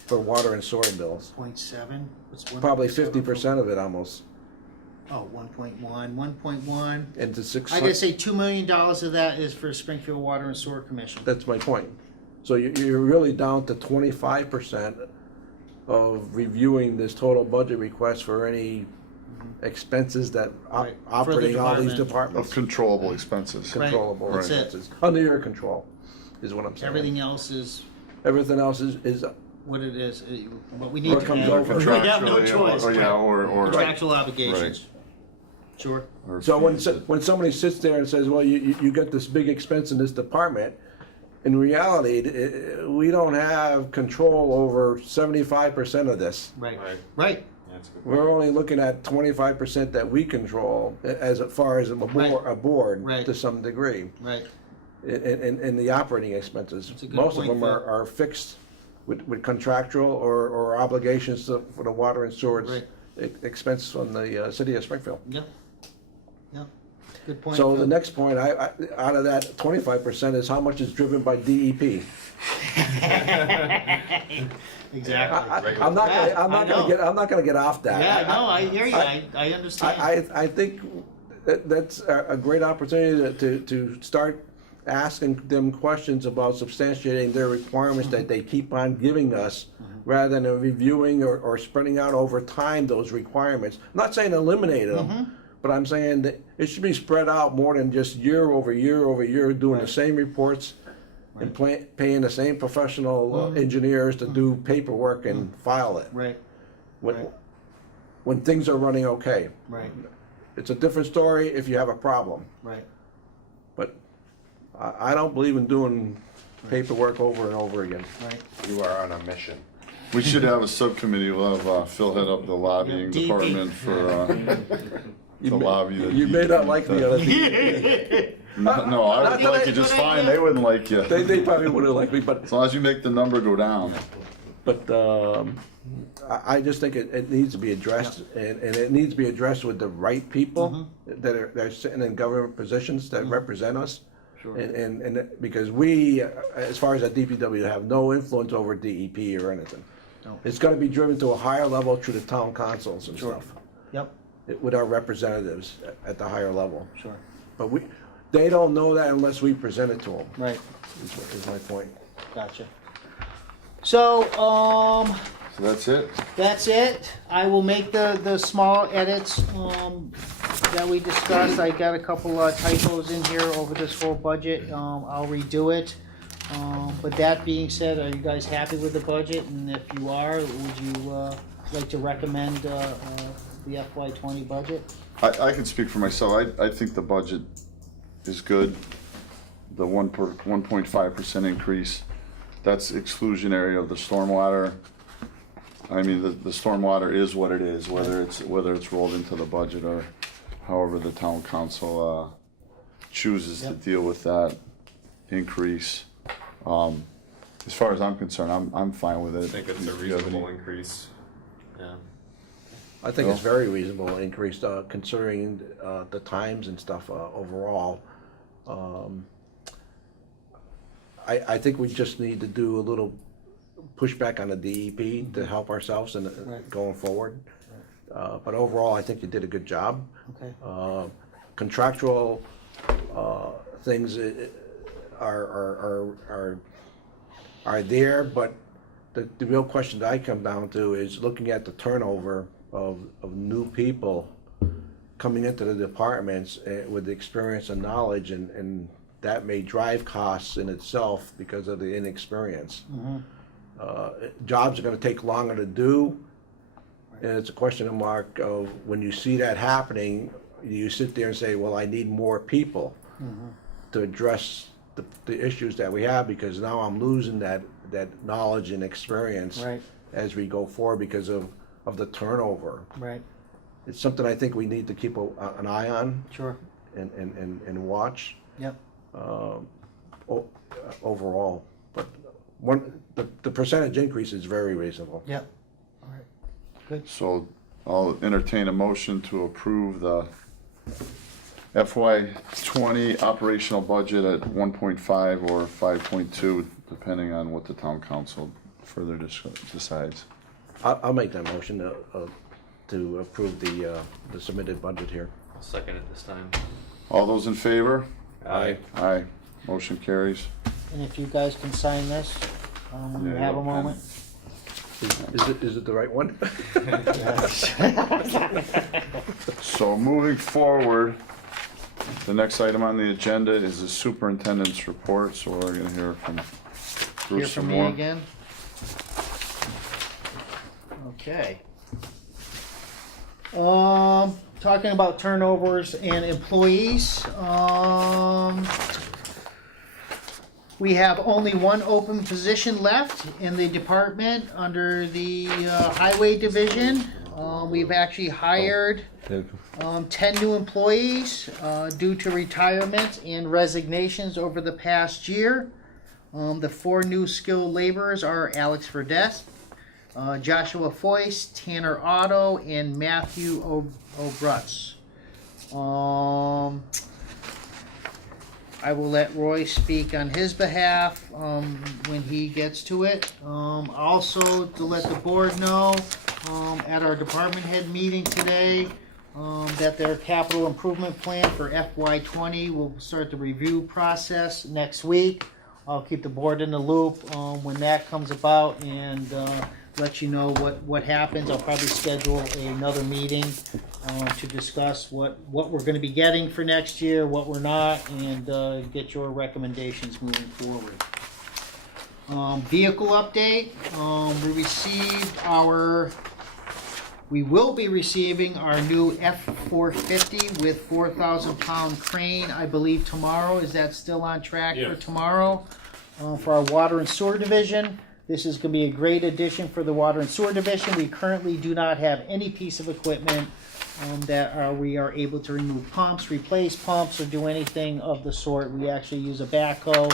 for water and sewer bills? 0.7. What's one- Probably 50% of it almost. Oh, 1.1. And the six. I gotta say, $2 million of that is for Springfield Water and Sewer Commission. That's my point. So you're really down to 25% of reviewing this total budget request for any expenses that Right. For the operating all these Of departments. controllable expenses. Right. Controllable That's it. expenses, under your control, is what I'm saying. Everything else is Everything else is what it is, what we need Or to comes have. over. We have no Contractually, choice. or, yeah, or. Contractual obligations. Sure. or So fees. when somebody sits there and says, well, you got this big expense in this department, in reality, we don't have control over 75% of this. Right. Right. Right. Yeah, that's a good point. We're only looking at 25% that we control as far as Right. a board Right. to some degree. Right. In the operating expenses. That's a good Most of point, them Phil. are fixed with contractual or obligations for the water and sewage Right. expense from the city of Springfield. Yep. Yep. Good point. So the Phil. next point, I out of that 25% is how much is driven by DEP. Exactly. I'm not Yeah, I know. I'm not gonna get off that. Yeah, no, I hear you. I understand. I think that's a great opportunity to start asking them questions about substantiating their requirements that they keep on giving us, rather than reviewing or spreading out over time those requirements. I'm not saying eliminate them, but I'm saying that it should be spread out more than just year over year over year, doing the same reports and paying the same professional engineers to do paperwork and file it. Right. When, Right. when things are running okay. Right. It's a different story if you have a problem. Right. But I don't believe in doing paperwork over and over again. Right. You are on a mission. We should have a subcommittee. We'll have Phil head up the lobbying DP. department for to lobby the. You may not like me on it. No, I would like you just fine. They wouldn't like you. They probably wouldn't like me, but As long as you make the number go down. I just think it needs to be addressed, and it needs to be addressed with the right people that are sitting in government positions that represent us. Sure. And because we, as far as at DPW, have no influence over DEP or anything. No. It's gonna be driven to a higher level through the town councils and Sure. stuff, Yep. with our representatives at the higher level. Sure. But they don't know that unless we present it to them, Right. is my point. Gotcha. So, So that's it. that's it. I will make the small edits, that we discussed. I got a couple typos in here over this whole budget. I'll redo it. But that being said, are you guys happy with the budget? And if you are, would you, like to recommend, the FY '20 budget? I can speak for myself. I think the budget is good. The 1.5% increase, that's exclusionary of the stormwater. I mean, the stormwater is what it is, whether it's rolled into the budget or however the town council chooses to Yep. deal with that increase. As far as I'm concerned, I'm fine with it. I think it's a Do you have reasonable any- increase. Yeah. I think it's very reasonable increase, considering the times and stuff overall. I think we just need to do a little pushback on the DEP to help ourselves and Right. going forward. But overall, I think you did a good job. Okay. Contractual things are there, but the real question that I come down to is looking at the turnover of new people coming into the departments with the experience and knowledge, and that may drive costs in itself because of the inexperience. Jobs are gonna take longer to do, and it's a question mark of when you see that happening, you sit there and say, well, I need more people to address the issues that we have, because now I'm losing that knowledge and experience Right. as we go forward because of the turnover. Right. It's something I think we need to keep an eye on Sure. and watch Yep. overall. But the percentage increase is very reasonable. Yep. All right. Good. So I'll entertain a motion to approve the FY '20 operational budget at 1.5 or 5.2, depending on what the town council further decides. I'll make that motion to to approve the submitted budget here. I'll second it this time. All those in favor? Aye. Aye. Motion carries. And if you guys can sign this, when you Yeah, have yeah. a moment. Is it the right one? So moving forward, the next item on the agenda is the superintendent's report, so we're gonna hear from Hear Bruce some from me more. again? Okay. Talking about turnovers and employees, we have only one open position left in the department under the highway division. We've actually hired 10 new employees due to retirements and resignations over the past year. The 4 new skilled laborers are Alex Verdest, Joshua Foyce, Tanner Otto, and Matthew O'Brutz. I will let Roy speak on his behalf when he gets to it. Also, to let the board know, at our department head meeting today, that their capital improvement plan for FY20 will start the review process next week. I'll keep the board in the loop when that comes about and let you know what happens. I'll probably schedule another meeting to discuss what we're going to be getting for next year, what we're not, and get your recommendations moving forward. Vehicle update. We will be receiving our new F-450 with 4,000 pound crane, I believe tomorrow. Is that still on track for Yes. tomorrow? For our water and sewer division. This is going to be a great addition for the water and sewer division. We currently do not have any piece of equipment we are able to remove pumps, replace pumps, or do anything of the sort. We actually use a backhoe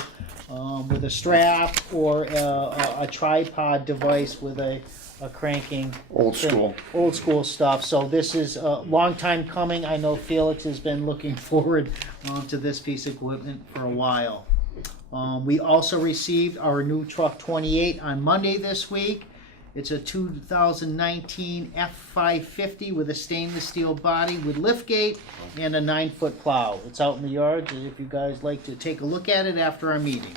with a strap or a tripod device with a cranking. Old school. Old school stuff. So this is a long time coming. I know Felix has been looking forward to this piece of equipment for a while. We also received our new truck 28 on Monday this week. It's a 2019 F550 with a stainless steel body with liftgate and a 9-foot plow. It's out in the yard if you guys like to take a look at it after our meeting.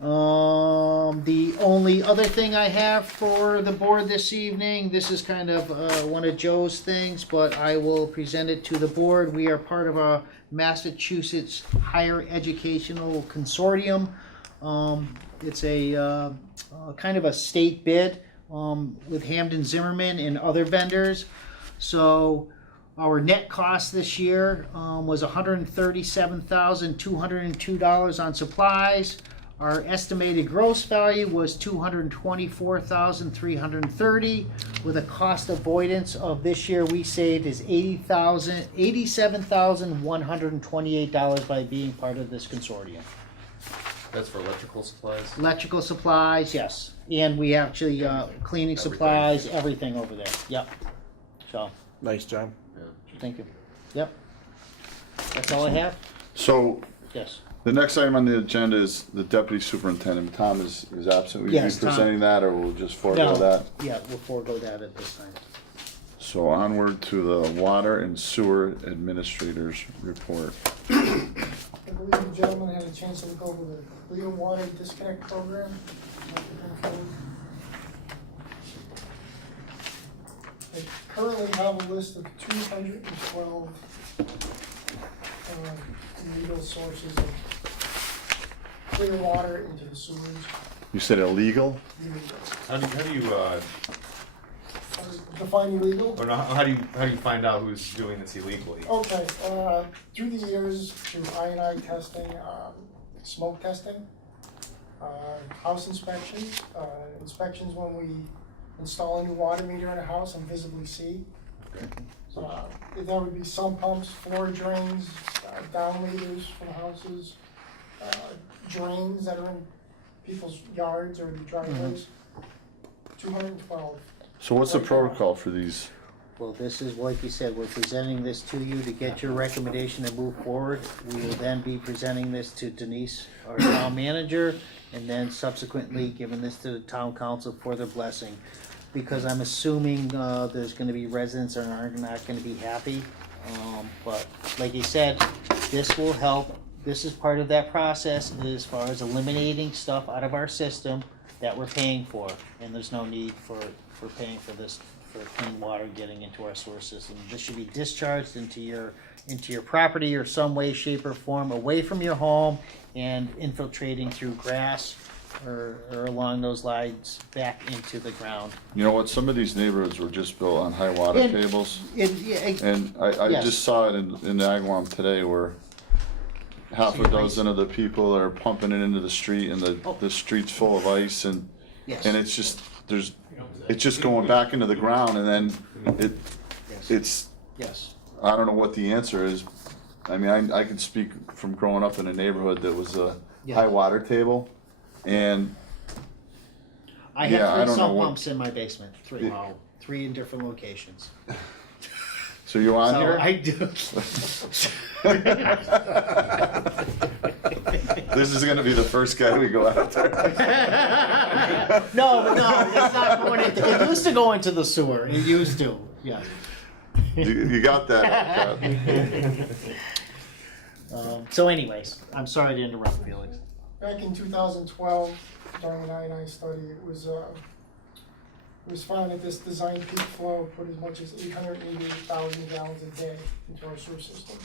The only other thing I have for the board this evening, this is kind of one of Joe's things, but I will present it to the board. We are part of a Massachusetts Higher Educational Consortium. It's a kind of a state bid with Hamden Zimmerman and other vendors. So our net cost this year was $137,202 on supplies. Our estimated gross value was $224,330, with a cost avoidance of this year we saved is $87,128 by being part of this consortium. That's for electrical supplies. Electrical supplies, yes, and we actually cleaning supplies, everything over there. Yep. So Nice job. thank you. Yep. That's all I have. So Yes. the next item on the agenda is the deputy superintendent. Tom is absent. Will you be Yes, Tom. presenting that, or we'll just forego No. that? Yeah, we'll forego that at this time. So onward to the water and sewer administrator's report. I believe the gentleman had a chance to look over the Clear Water Disconnect Program. I currently have a list of 212 illegal sources of clear water into the sewers. You said illegal? Illegal. How do you Define illegal? or no, how do you find out who's doing this illegally? Okay, through the years, through I&I testing, smoke testing, house inspections, inspections when we install a new water meter in a house and visibly see. There would be sump pumps, floor drains, down leaders from houses, drains that are in people's yards or the driveways. 212. So what's the protocol for these? Well, this is, like you said, we're presenting this to you to get your recommendation to move forward. We will then be presenting this to Denise, our town manager, and then subsequently giving this to the town council for their blessing. because I'm assuming, there's gonna be residents that are not gonna be happy. But like you said, this will help, this is part of that process as far as eliminating stuff out of our system that we're paying for. And there's no need for paying for this, for clean water getting into our sewer system. This should be discharged into your property or some way, shape, or form, away from your home and infiltrating through grass or along those lines back into the ground. You know what, some of these neighborhoods were just built on high water And- tables, Yeah, and I Yes. just saw it in Agawam today where half a dozen of the people are pumping it into the street, and the street's full of ice, and yes. it's just, it's just going back into the ground, and then it's, Yes. I don't know what the answer is. I mean, I can speak from growing up in a neighborhood that was a Yeah. high water table, and I Yeah, I have three don't know sump what- pumps in my basement. Three. Yeah. Three in different locations. so you on So here? I do. This is gonna be the first guy we go after. No, it's not going into, it used to go into the sewer. It used to, yeah. You got that. So anyways, I'm sorry to interrupt, Felix. Back in 2012, during an I&I study, it was found that this design peak flow put as much as 888,000 gallons a day into our sewer system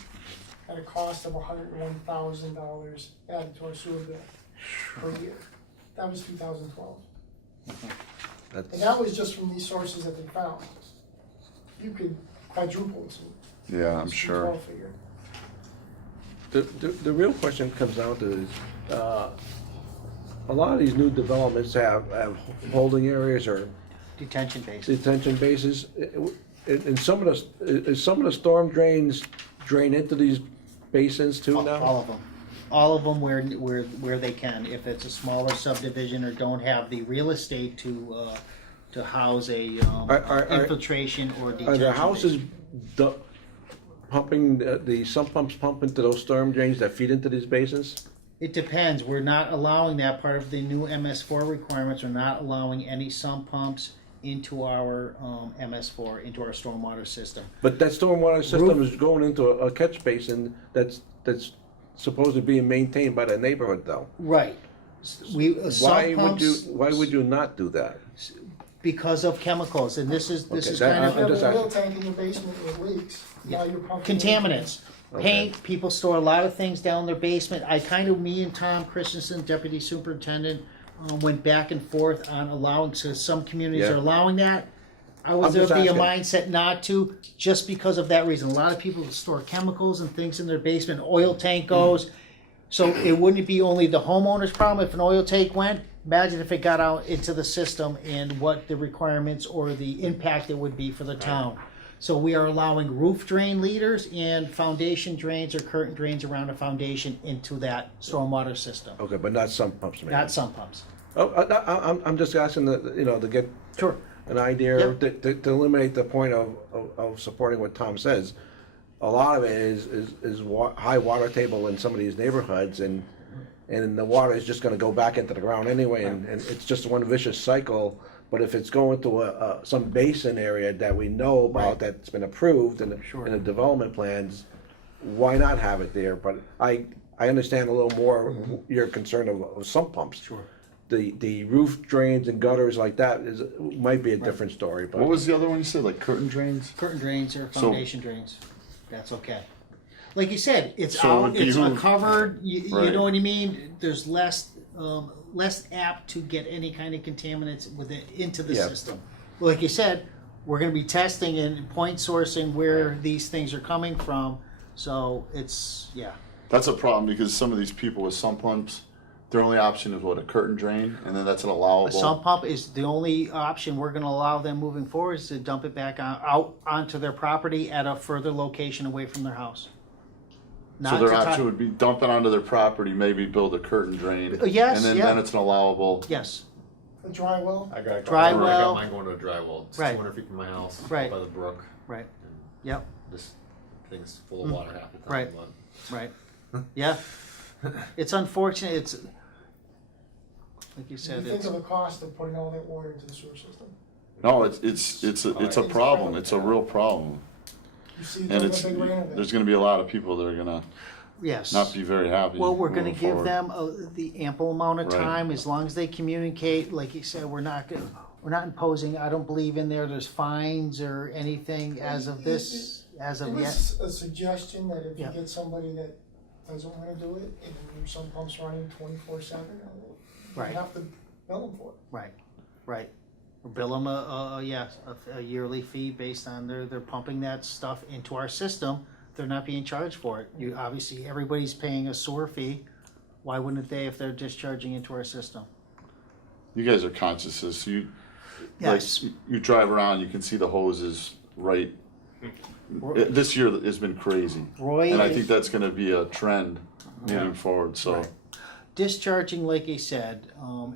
at a cost of $101,000 added to our sewer bill per year. That was 2012. And that was just from these sources that they found. You could quadruple it. Yeah, I'm sure. Figure. The real question comes down to is, a lot of these new developments have holding areas or Detention basin. detention bases. And some of the storm drains drain into these basins too now? All of them. All of them where they can. If it's a smaller subdivision or don't have the real estate to house a infiltration or detention. Are the houses basin. pumping, the sump pumps pump into those storm drains that feed into these basins? It depends. We're not allowing that. Part of the new MS4 requirements are not allowing any sump pumps into our MS4, into our stormwater system. But that stormwater system is going into a catch basin that's supposed to be maintained by the neighborhood though. Right. Why would you not do that? Because of chemicals, and this is Okay, kind that- If of you have just an oil asking. tank in your basement with leaks, now you're pumping. contaminants. Okay. Paint, people store a lot of things down their basement. Me and Tom Christensen, Deputy Superintendent, went back and forth on allowing, so some communities Yeah. are allowing that. I was I'm of just the asking. mindset not to, just because of that reason. A lot of people store chemicals and things in their basement, oil tank goes. So it wouldn't be only the homeowner's problem if an oil tank went. Imagine if it got out into the system and what the requirements or the impact it would be for the town. So we are allowing roof drain leaders and foundation drains or curtain drains around a foundation into that stormwater system, Okay, but not sump pumps, maybe? not sump pumps. Oh, I'm just asking to get Sure. an idea, to eliminate the point of supporting what Tom says. A lot of it is high water table in some of these neighborhoods, and the water is just gonna go back into the ground anyway, and it's just one vicious cycle. But if it's going to some basin area that we know about, Right. that's been approved in the development plans, why not have it there? But I understand a little more your concern of sump pumps. Sure. The roof drains and gutters like that might be a different story, but. What was the other one you said, like curtain drains? Curtain drains or So- foundation drains, that's okay. Like you said, it's So it out, would it's behoove- covered, you Right. know what I mean? There's less apt to get any kind of contaminants with it into the Yeah. system. Like you said, we're gonna be testing and point sourcing where these things are coming from, so it's, yeah. That's a problem because some of these people with sump pumps, their only option is what, a curtain drain, and then that's an allowable. A sump pump is the only option we're gonna allow them moving forward, is to dump it back out onto their property at a further location away from their house. So Not their to ti- option would be dump it onto their property, maybe build a curtain drain. Yes, And yeah. then it's an allowable. Yes, A dry well, I got Dry I well. got mine going to a dry well. It's Right. 200 feet from my house, Right. by the brook. right, And yep, this thing's full of water half the time. Right. But right, yeah. It's unfortunate, it's, like you you said, think it's, of the cost of putting all that water into the sewer system. No, it's a problem, it's a real problem. You see And during a it's, big rain event. there's gonna be a lot of people that are gonna Yes. not be very happy. Well, we're gonna moving give forward. them the ample amount of Right. time, as long as they communicate, like you said, we're not imposing, I don't believe in there's fines or anything as of this, as It of yet. was a suggestion that if you Yeah. get somebody that doesn't wanna do it, and your sump pump's running 24/7, you Right. have to bill them for it. Right, right. Or bill them a yearly fee based on they're pumping that stuff into our system. They're not being charged for it. You, obviously, everybody's paying a sewer fee. Why wouldn't they if they're discharging into our system? You guys are conscious of this, you, Yes. like, you drive around, you can see the hoses right. This year has been crazy, Roy and I is- think that's gonna be a trend moving forward, so. Right. Discharging, like I said,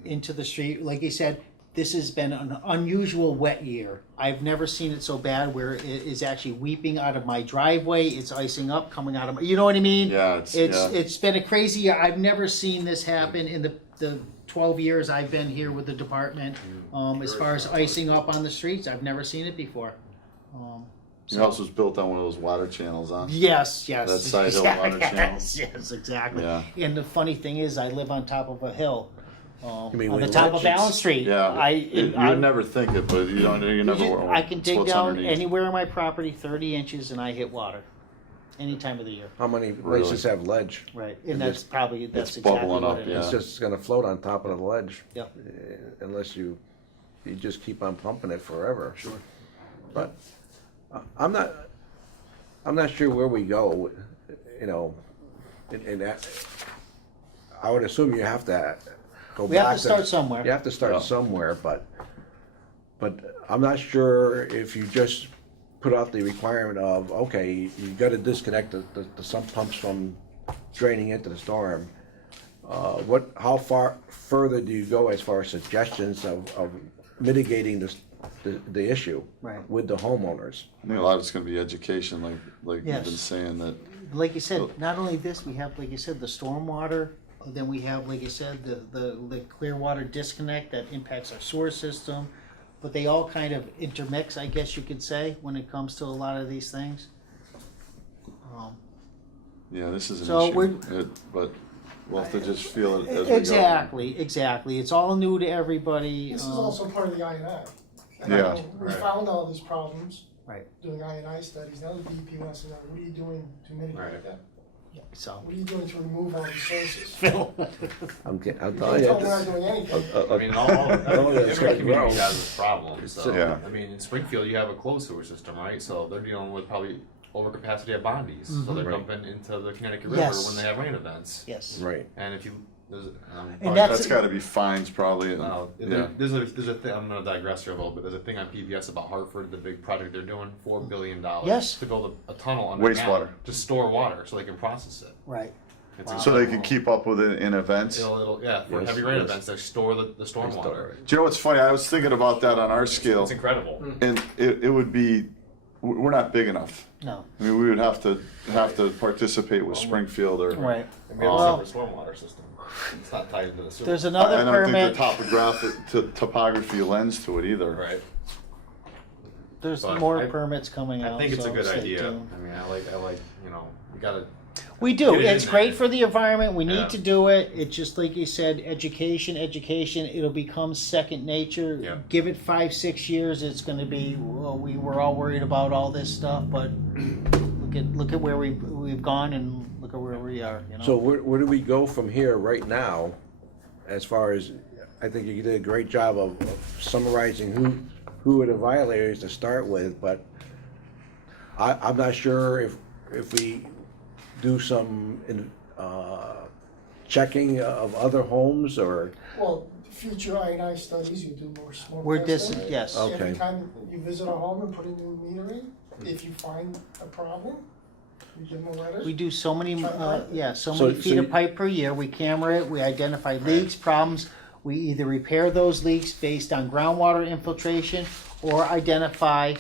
into the street, like I said, this has been an unusual wet year. I've never seen it so bad where it is actually weeping out of my driveway, it's icing up, coming out of my, you know what I mean? Yeah, yeah. It's been a crazy year. I've never seen this happen in the 12 years I've been here with the department. As far as icing up on the streets, I've never seen it before. Your house was built on one of those water channels, huh? Yes, yes. That side hill water channel? Yes, exactly. Yeah. And the funny thing is, I live on top of a hill. You mean On with the top of ledges? Allen Street. Yeah, You you'd never think it, but you don't, you never. I can it's dig what's down underneath. anywhere on my property 30 inches and I hit water. Any time of the year. How many places have ledge? Right. And that's probably, that's It's exactly bubbling what up, it yeah. is. It's just gonna float on top of the ledge. Yep. Unless you just keep on pumping it forever. Sure. But I'm not sure where we go, you know, in that. I would assume you have to go back. We have to start somewhere. You have to start Yeah. somewhere, but I'm not sure if you just put out the requirement of, okay, you gotta disconnect the sump pumps from draining into the storm. How far further do you go as far as suggestions of mitigating the issue Right. with the homeowners? I think a lot of it's gonna be education, like Yes. you've been saying that. Like you said, not only this, we have, like you said, the stormwater, then we have, like you said, the clear water disconnect that impacts our sewer system. But they all kind of intermix, I guess you could say, when it comes to a lot of these things. Yeah, this is an So issue, but we'll have to just feel it as we go. Exactly. It's all new to everybody. This is also part of the INI. Yeah. We Right. found all these problems Right. doing INI studies. Now the DEP wants to know, what are you doing to mitigate Right. that? So. What are you doing to remove all the sources? Phil. I'm You telling can't you. tell we're not doing anything. I mean, all Oh, that's every gotta community grow. has this problem. So, Yeah. I mean, in Springfield, you have a closed sewer system, right? So they're dealing with probably overcapacity at Bondi's. So they're Right. dumping into the Connecticut River Yes. when they have rain events. Yes. Right. And if you, there's, And that's- That's gotta be fines probably, and, yeah. there's a thing, I'm gonna digress here a little bit. There's a thing on PBS about Hartford, the big project they're doing, $4 billion. Yes. To build a tunnel underground. Wastewater. To store water so they can process it. Right. It's So they incredible. can keep up with it in events. Yeah, for Yes, heavy rain yes. events, they store the stormwater. Do you know what's funny? I was thinking about that on our scale, It's incredible. and it would be, we're not big enough. No. I mean, we would have to participate with Springfield or. Right. And we have Well- a separate stormwater system. It's not tied into the sewer. There's another I don't permit. think the topography lends to it either. Right. There's But more I- permits coming out. I think it's a so good stay idea. tuned. I mean, I like, we gotta. We do. Get it in It's there. great for the environment. We need Yeah. to do it. It's just like you said, education. It'll become second nature. Yeah. Give it 5-6 years. It's going to be. Well, we were all worried about all this stuff, but look at where we've gone and look at where we are. You know. So where do we go from here right now, as far as, I think you did a great job of summarizing who are the violators to start with, but I'm not sure if we do some checking of other homes or, Well, future INI studies, you do more smoke We're testing. yes. Okay. Every time you visit a home and put a new meter in, if you find a problem, you give them a letter. We do so many, so So- many feet so of you- pipe per year. We camera it. We identify leaks, problems. We either repair those leaks based on groundwater infiltration or identify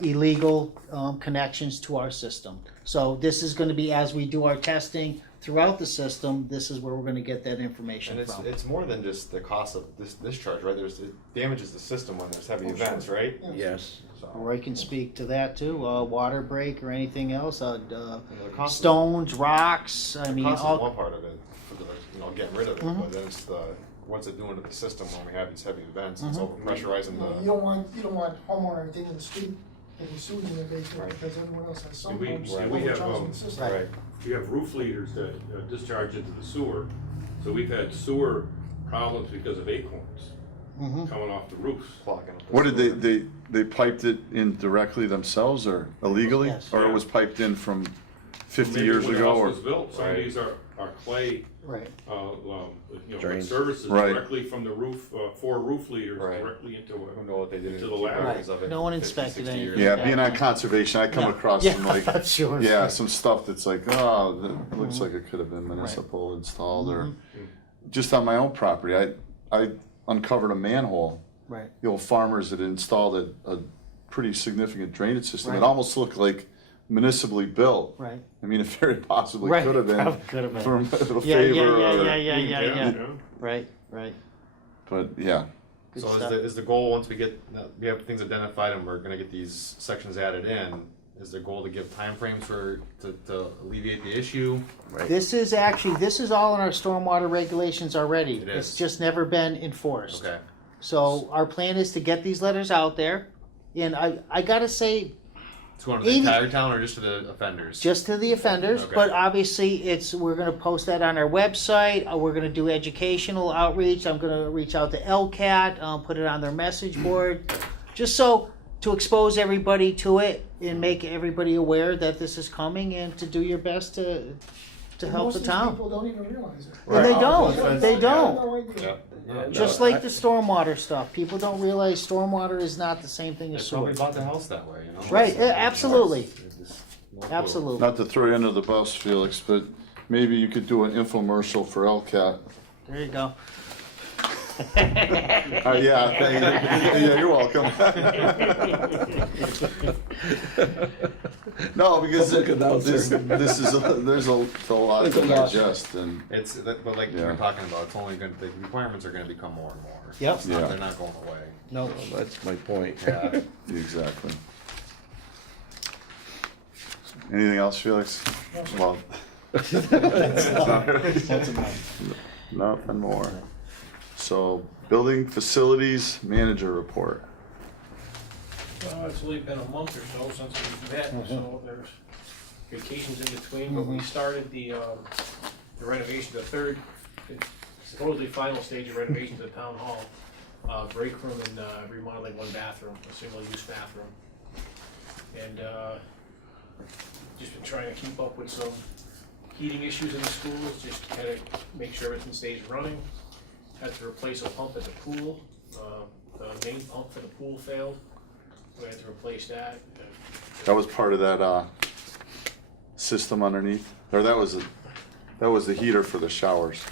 illegal connections to our system. So this is going to be, as we do our testing, throughout the system, this is where we're gonna get that information And from. it's more than just the cost of this discharge, right? It damages the system when there's heavy Oh, sure. events, right? Yeah. Yes. So, Roy can speak to that too, water break or anything else, you know, the cost stones, rocks, I the mean, cost is all, one part of it, for the, getting rid of it, Mhm. but then it's what's it doing to the system when we have these heavy events? It's Mhm. over pressurizing You know, the. you don't want homeowner at the end of the street getting sued in their basement Right. because everyone else has some We- pumps we have, overcharging the system. Right. Right. We have roof leaders that discharge into the sewer, so we've had sewer problems because of acorns Mhm. coming off the roofs. Clogging up the What did sewer. they piped it in directly themselves or illegally? Yes. Or it Yeah. was piped in from 50 Maybe years when the ago? house Or was built, some of Right. these are clay, right, Drains. services Right. directly from the roof, 4 roof leaders Right. directly into Who it. know what they did To in the lab. years of it, No one 50, inspected 60 anything. years. Yeah, being on conservation, I come Yeah. across Yeah, some like, I'm sure. yeah, some stuff that's like, oh, that looks like it could have been municipal installed or Mhm. just on my own property. I uncovered a manhole. Right, The old farmers had installed a pretty significant drainage system. It Right. almost looked like municipally built. right. I mean, it very possibly Right, could have been probably could have been. for a Yeah, favor yeah, or, right, right. but yeah. Good So stuff. is the goal, once we have things identified and we're gonna get these sections added in, is the goal to give timeframes to alleviate the issue? This is all in our stormwater regulations already. It It's is. just never been enforced. Okay. So our plan is to get these letters out there, and I gotta say, It's going to the 80 entire town or just to the offenders? just to the offenders, Okay. but obviously we're gonna post that on our website, we're gonna do educational outreach, I'm gonna reach out to LCAT, put it on their message board, just so, to expose everybody to it and make everybody aware that this is coming and to do your best to help Most the of these town. people don't even realize it. And they Right. don't, they They don't. have no idea. Just like the stormwater stuff, people don't realize stormwater is not the same thing as They probably sewer. bought the house that way, you know? Right, yeah, absolutely. It's just no clue. Absolutely. Not to throw you under the bus, Felix, but maybe you could do an infomercial for LCAT. There you go. Yeah, yeah, you're welcome. No, because Public announcer. this is there's a lot to There's a lot. digest and But like Yeah. you're talking about, it's only going to, the requirements are going to become more and more. Yep. It's not- Yeah. They're not going away. No, That's my point. Yeah. exactly. Anything else, Felix? Well, nothing more. So, building facilities manager report. It's only been a month or so since we've met, so there's vacations in between, but we started the renovation, the third, supposedly final stage of renovation to the town hall. Break room and remodeling one bathroom, a single-use bathroom. And just been trying to keep up with some heating issues in the schools, just kind of make sure everything stays running. Had to replace a pump at the pool, the main pump for the pool failed. We had to replace that. That was part of that system underneath, or that was the heater for the showers.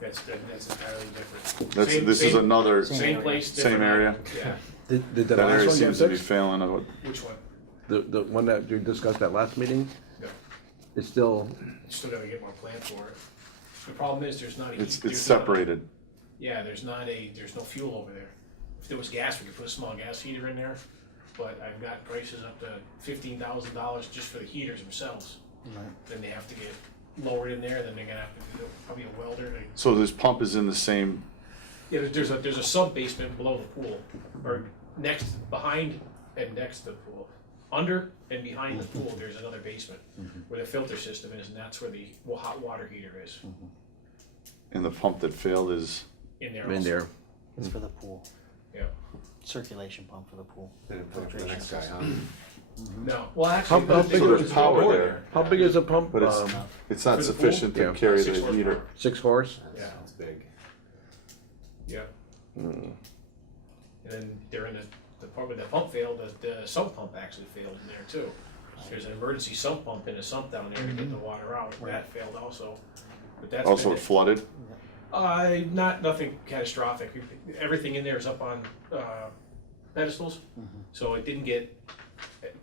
That's entirely different. That's Same- this is same- another. Same place, Same different area? Yeah, Did the That area last one get seems to be fixed? failing. which one? The one that you discussed at last meeting? No. It's still, Still gotta get more plan for it. The problem is there's not a. It's there's not a- separated. Yeah, there's no fuel over there. If there was gas, we could put a small gas heater in there, but I've got prices up to $15,000 just for the heaters themselves. Right. Then they have to get lowered in there, then they're gonna have to do probably a welder to. So this pump is in the same. Yeah, there's a sub basement below the pool, or behind and next to the pool. Under and behind the pool, there's another basement where the filter system is, and that's where the hot water heater is, And the pump that failed is. in there in also. there. it's for the pool, Yeah. circulation pump for the pool. They didn't put it for the next guy, huh? No, well, actually, How they big put is a power door there? How big is the pump? But it's it's not For the sufficient pool? to Yeah. carry 6 the heater. horsepower. 6 horse? Yeah. Sounds big. Yeah, Mm. and then they're in the part where the pump failed, the sump pump actually failed in there too. There's an emergency sump pump in a sump down there to get the water out, that failed also. But that's Also, been it flooded. nothing catastrophic. Everything in there is up on pedestals, so it didn't get.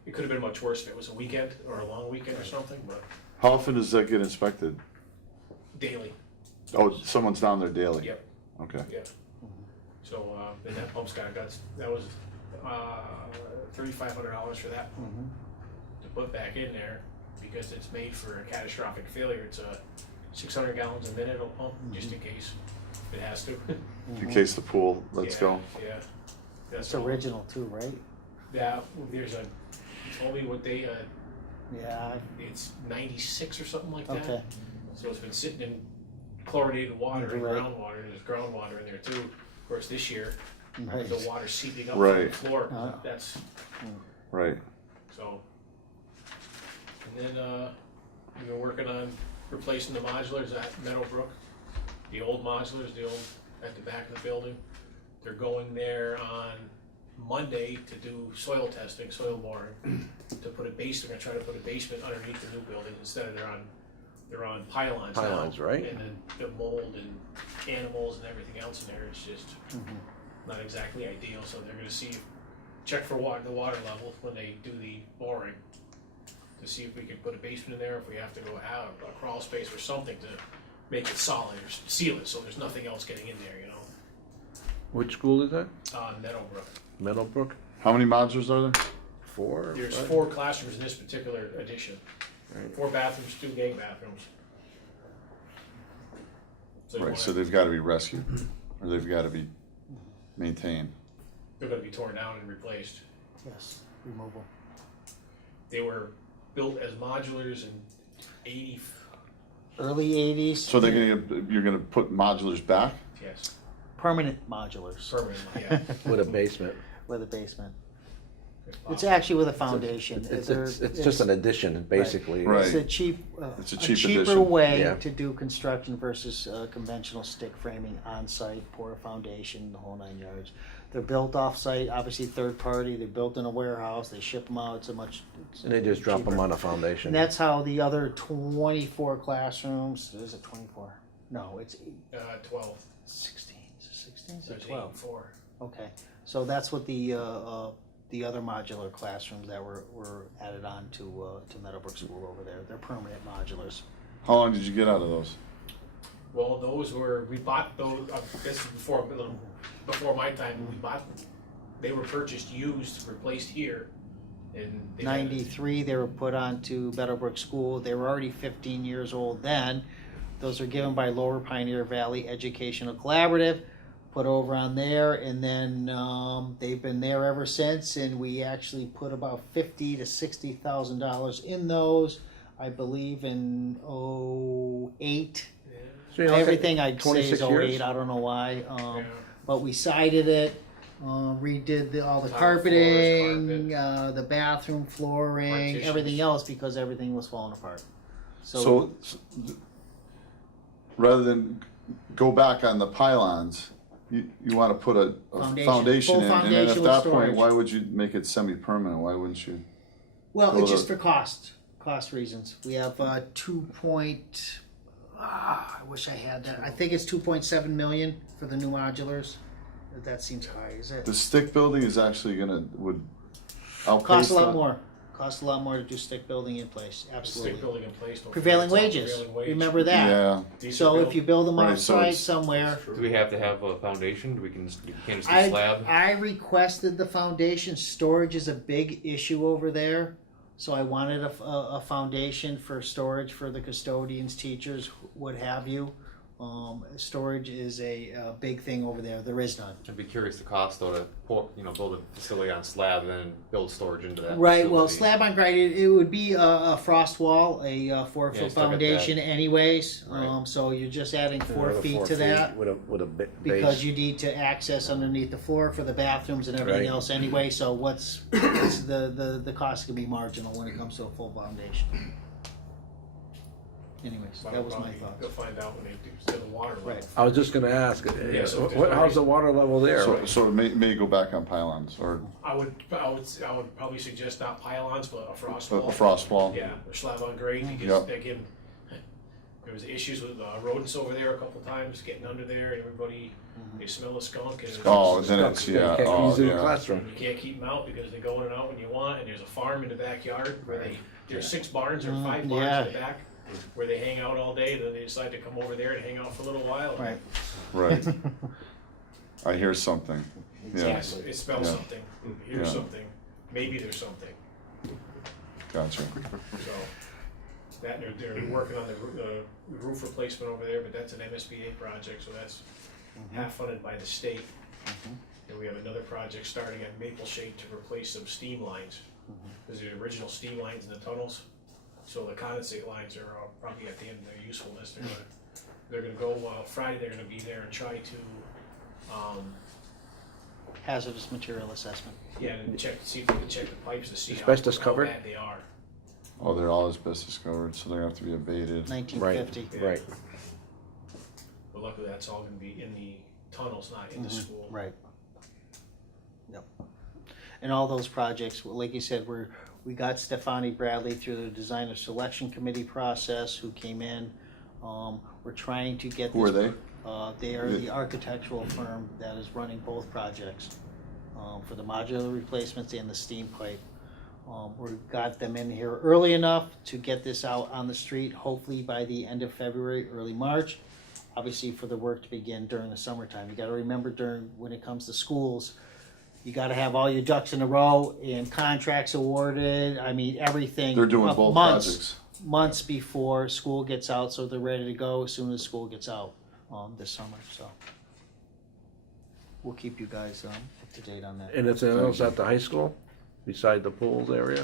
It could have been much worse if it was a weekend or a long weekend or something. But How often does that get inspected? daily, Oh, someone's down there daily? Yep. Okay. yeah. So, and that pump's that was, $3,500 for that pump to put back in there, because it's made for a catastrophic failure. It's a 600 gallons a minute it'll pump, just in case it has to. In case the pool lets Yeah, go? Yeah. That's It's all. original too, right? Yeah, there's a, he told me what they, Yeah, it's 96 or something like that. okay. So it's been sitting in chlorinated water and Right. groundwater, and there's groundwater in there too. Of course, this year, Right. the water's seeping up Right. from the floor. Uh. That's, Right. so. And then, we've been working on replacing the modulars at Meadowbrook. The old modulars, at the back of the building. They're going there on Monday to do soil testing, soil boring, to put a basement, they're gonna try to put a basement underneath the new building. Instead of they're on pylons now. Pylons, right. And then the mold and animals and everything else in there, it's just not exactly ideal. So they're gonna check for the water level when they do the boring, to see if we can put a basement in there, if we have to go out, a crawl space or something to make it solid or seal it, so there's nothing else getting in there, Which school is that? Meadowbrook. Meadowbrook? How many modulars are there? 4? There's 5? 4 classrooms in this particular edition. Right. 4 bathrooms, 2 gang bathrooms. So you Right, so wanna- they've gotta be rescued, or they've gotta be maintained. they're gonna be torn down and replaced. Yes, removal. They were built as modulars in 80, Early 80s. So you're gonna put modulars back? yes, Permanent modulars permanently, yeah. With a basement. with a basement. It's actually with a foundation. It's There- just an addition, basically. Right. It's a cheap, It's a a cheap cheaper addition. way Yeah. to do construction versus conventional stick framing on site, pour a foundation, the whole 9 yards. They're built off site, obviously third party. They're built in a warehouse. They ship them out. And they just drop them cheaper. on a foundation. And that's how the other 24 classrooms. Is it 24? No, it's 12. 16. Is it 16? Is So it it's 12? 4. Okay, so that's what the other modular classrooms that were added on to Meadowbrook School over there. They're permanent modulars. How long did you get out of those? Well, we bought those, this is before my time, they were purchased used, replaced here, and. they had- 93, they were put onto Meadowbrook School. They were already 15 years old then. Those are given by Lower Pioneer Valley Educational Collaborative, put over on there, and then they've been there ever since. And we actually put about $50,000 to $60,000 in those, I believe, in 08. Yeah. So, you know, Everything I'd say 26 is years? 08. I don't know why. Yeah. But we sided it, redid all the Tile carpeting, floors, the bathroom flooring, Partitions. everything else, because everything was falling apart. So, rather than go back on the pylons, you wanna put a Foundation. foundation Full in, and then foundation at with that storage. point, why would you make it semi-permanent? Why wouldn't you? Well, Well, it's just the- for cost reasons. We have 2 point. I wish I had that. I think it's 2.7 million for the new modulars. That seems high, is it? The stick building is actually would outpace Costs a lot that? more. Costs a lot more to do stick building in place. Stick Absolutely. building in place. don't Prevailing forget, it's all wages. prevailing wage. Remember that. Yeah, These So are if built- you build them Right, so outside it's- somewhere, Do we have to have a foundation? You can't just do I slab? I requested the foundation. Storage is a big issue over there, so I wanted a foundation for storage for the custodians, teachers, what have you. Storage is a big thing over there. There is none. I'd be curious the cost though to build a facility on slab and then build storage into that. Right. Well, facility. slab on grade. It would be a frost wall, a 4-foot Yeah, stuck at foundation, anyways. Right. So you're just adding 4 Another feet 4 to that. With a base. Because you need to access underneath the floor for the bathrooms and everything Right. else anyway, so what's the cost can be marginal when it comes to a full foundation. Anyways, But that was my probably thoughts. You'll find out when they do the water level. Right. I was just gonna ask, so how's the water level there? so it may go back on pylons or I would probably suggest not pylons, but a frost a wall. frost wall. Yeah, or slab on grade, because Yep. again, there was issues with rodents over there a couple times, getting under there, and everybody, they smell a skunk, and Oh, then it's, You yeah, can't oh, use it in the yeah. classroom. you can't keep them out because they go in and out when you want, and there's a farm in the backyard where there's 6 barns or 5 barns Yeah. in the back. where they hang out all day, then they decide to come over there and hang out for a little while. Right. Right. I hear something. Yeah, Yes, it smells Yeah. something, here's Yeah. something, maybe there's something, gotcha. so. That, they're working on the roof replacement over there, but that's an MSBA project, so that's half funded by the state. And we have another project starting at Maple Shade to replace some steam lines. There's the original steam lines in the tunnels, so the condensate lines are probably at the end of their usefulness. They're gonna go, Friday, they're gonna be there and try to, Hazardous material assessment. yeah, and check, see if they can check the pipes to see Asbestos how covered? bad they are. Oh, they're all asbestos covered, so they're gonna have to be abated. 1950. Right. But luckily, that's all gonna be in the tunnels, not in the school. Right. Yep. And all those projects, well, like you said, we got Stefani Bradley through the designer selection committee process, who came in. We're trying to get. Who are this- they? They are the architectural firm that is running both projects, for the modular replacements and the steam pipe. We got them in here early enough to get this out on the street, hopefully by the end of February, early March. Obviously, for the work to begin during the summertime. You gotta remember when it comes to schools, you gotta have all your ducks in a row and contracts awarded, I mean, everything. They're doing up both months, projects. Months before school gets out, so they're ready to go as soon as school gets out, this summer, so. We'll keep you guys, up to date on that. Anything else at the high school, beside the pools area?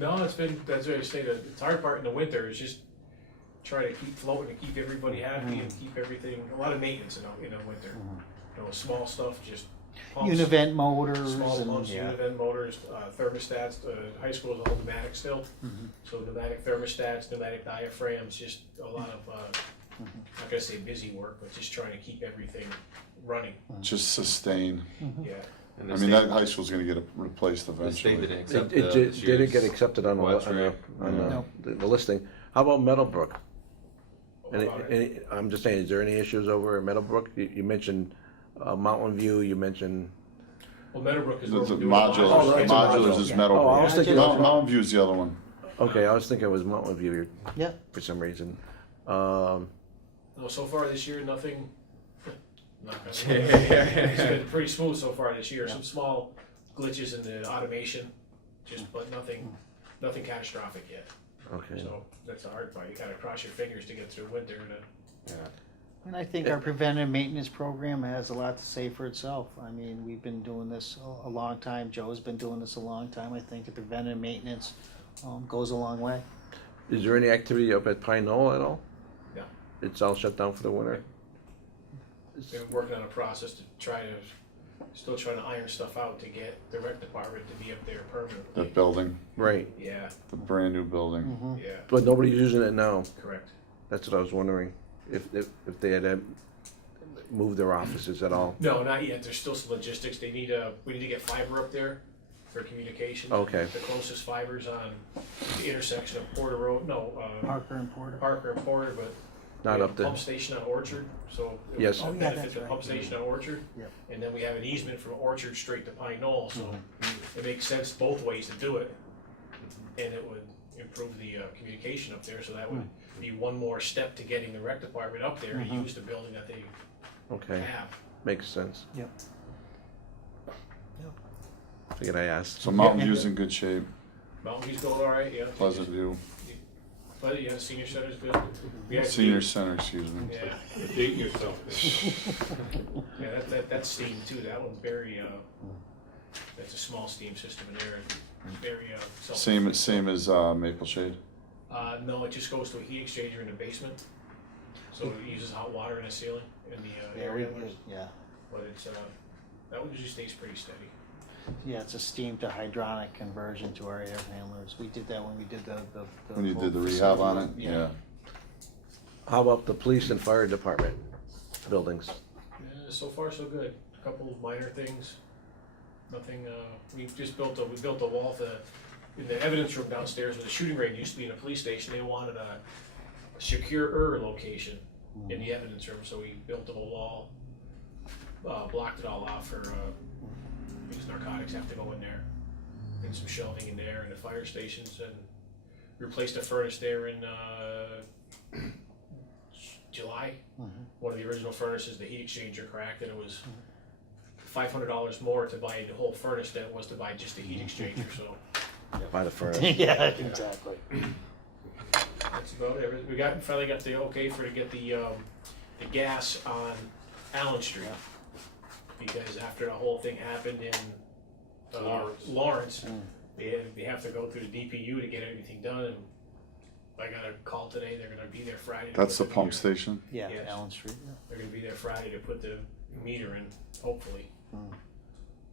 No, that's what I say, the hard part in the winter is just try to keep floating and keep everybody happy and keep everything, a lot of maintenance in the winter. You know, small stuff, just pumps. Univent motors Small and, pumps, yeah. univent motors, thermostats, high school is all pneumatic still. So pneumatic thermostats, pneumatic diaphragms, just a lot of, not gonna say busy work, but just trying to keep everything running, Just sustain. yeah. And I the mean, state- that high school's gonna get replaced The state eventually. didn't It, accept it this didn't get year's accepted on West Ray. the listing. How about Meadowbrook? Any, About it. I'm just saying, is there any issues over at Meadowbrook? You mentioned Mountain View, you mentioned, Well, Meadowbrook is The where we're doing modulars, Oh, that's a modulars is Yeah. metal. oh, I was thinking, Mountain View's the other one. okay, I was thinking it was Mountain View Yeah, for some reason. No, so far this year, nothing. It's been pretty smooth so far this year. Some small glitches in the automation, but nothing catastrophic yet. Okay. So that's the hard part. You gotta cross your fingers to get through winter. and I think our preventive maintenance program has a lot to say for itself. I mean, we've been doing this a long time. Joe's been doing this a long time. I think the preventive maintenance, goes a long way. Is there any activity up at Pine Knoll at all? No. It's all shut down for the winter? Been working on a process to still trying to iron stuff out to get the rec department to be up there permanently. That building, Right, Yeah, the brand new building. yeah, but nobody's using it now. correct. That's what I was wondering, if they had moved their offices at all. No, not yet. There's still some logistics. We need to get fiber up there for communication. Okay. The closest fiber's on the intersection of Porter Road, Parker and Porter. Parker and Porter, but Not we up have a there. pump station on Orchard, so it Yes. would Oh, yeah, benefit that's the right. pump station on Orchard. Yep. And then we have an easement from Orchard straight to Pine Knoll, so it makes sense both ways to do it. And it would improve the communication up there, so that would be one more step to getting the rec department up there to use the building that they Okay, have. makes sense. Yep. Figured I asked. So Mountain View's in good shape, Mountain View's going all right, yeah. Pleasant View, But yeah, senior center's good. We had Senior Center, excuse me. Yeah, You're dating yourself. yeah, that's steam too. That one's very, that's a small steam system in there. It's very, self. Same as Maple Shade. No, it just goes to a heat exchanger in the basement. So it uses hot water in the ceiling in the air handlers. Yeah, But it's, that one usually stays pretty steady. yeah, it's a steam to hydronic conversion to our air handlers. We did that when we did the. When you did the full rehab facility. on it, Yeah. yeah. How about the police and fire department buildings? So far, so good. A couple of minor things. Nothing, we just built a wall in the evidence room downstairs where the shooting range used to be in a police station. They wanted a secure location in the evidence room, so we built them a wall, blocked it all off for, because narcotics have to go in there, and some shelving in there, and the fire stations, and replaced a furnace there in, July. One of the original furnaces, the heat exchanger cracked, and it was $500 more to buy the whole furnace than it was to buy just the heat exchanger, so By the first. Yeah, exactly. that's about it. We finally got the okay to get the gas on Allen Street. Because after the whole thing happened in Lawrence, they have to go through the DPU to get everything done, and I got a call today, they're gonna be there Friday. to That's the put pump meter- station? Yeah, Yes. Allen Street, yeah. They're gonna be there Friday to put the meter in, hopefully.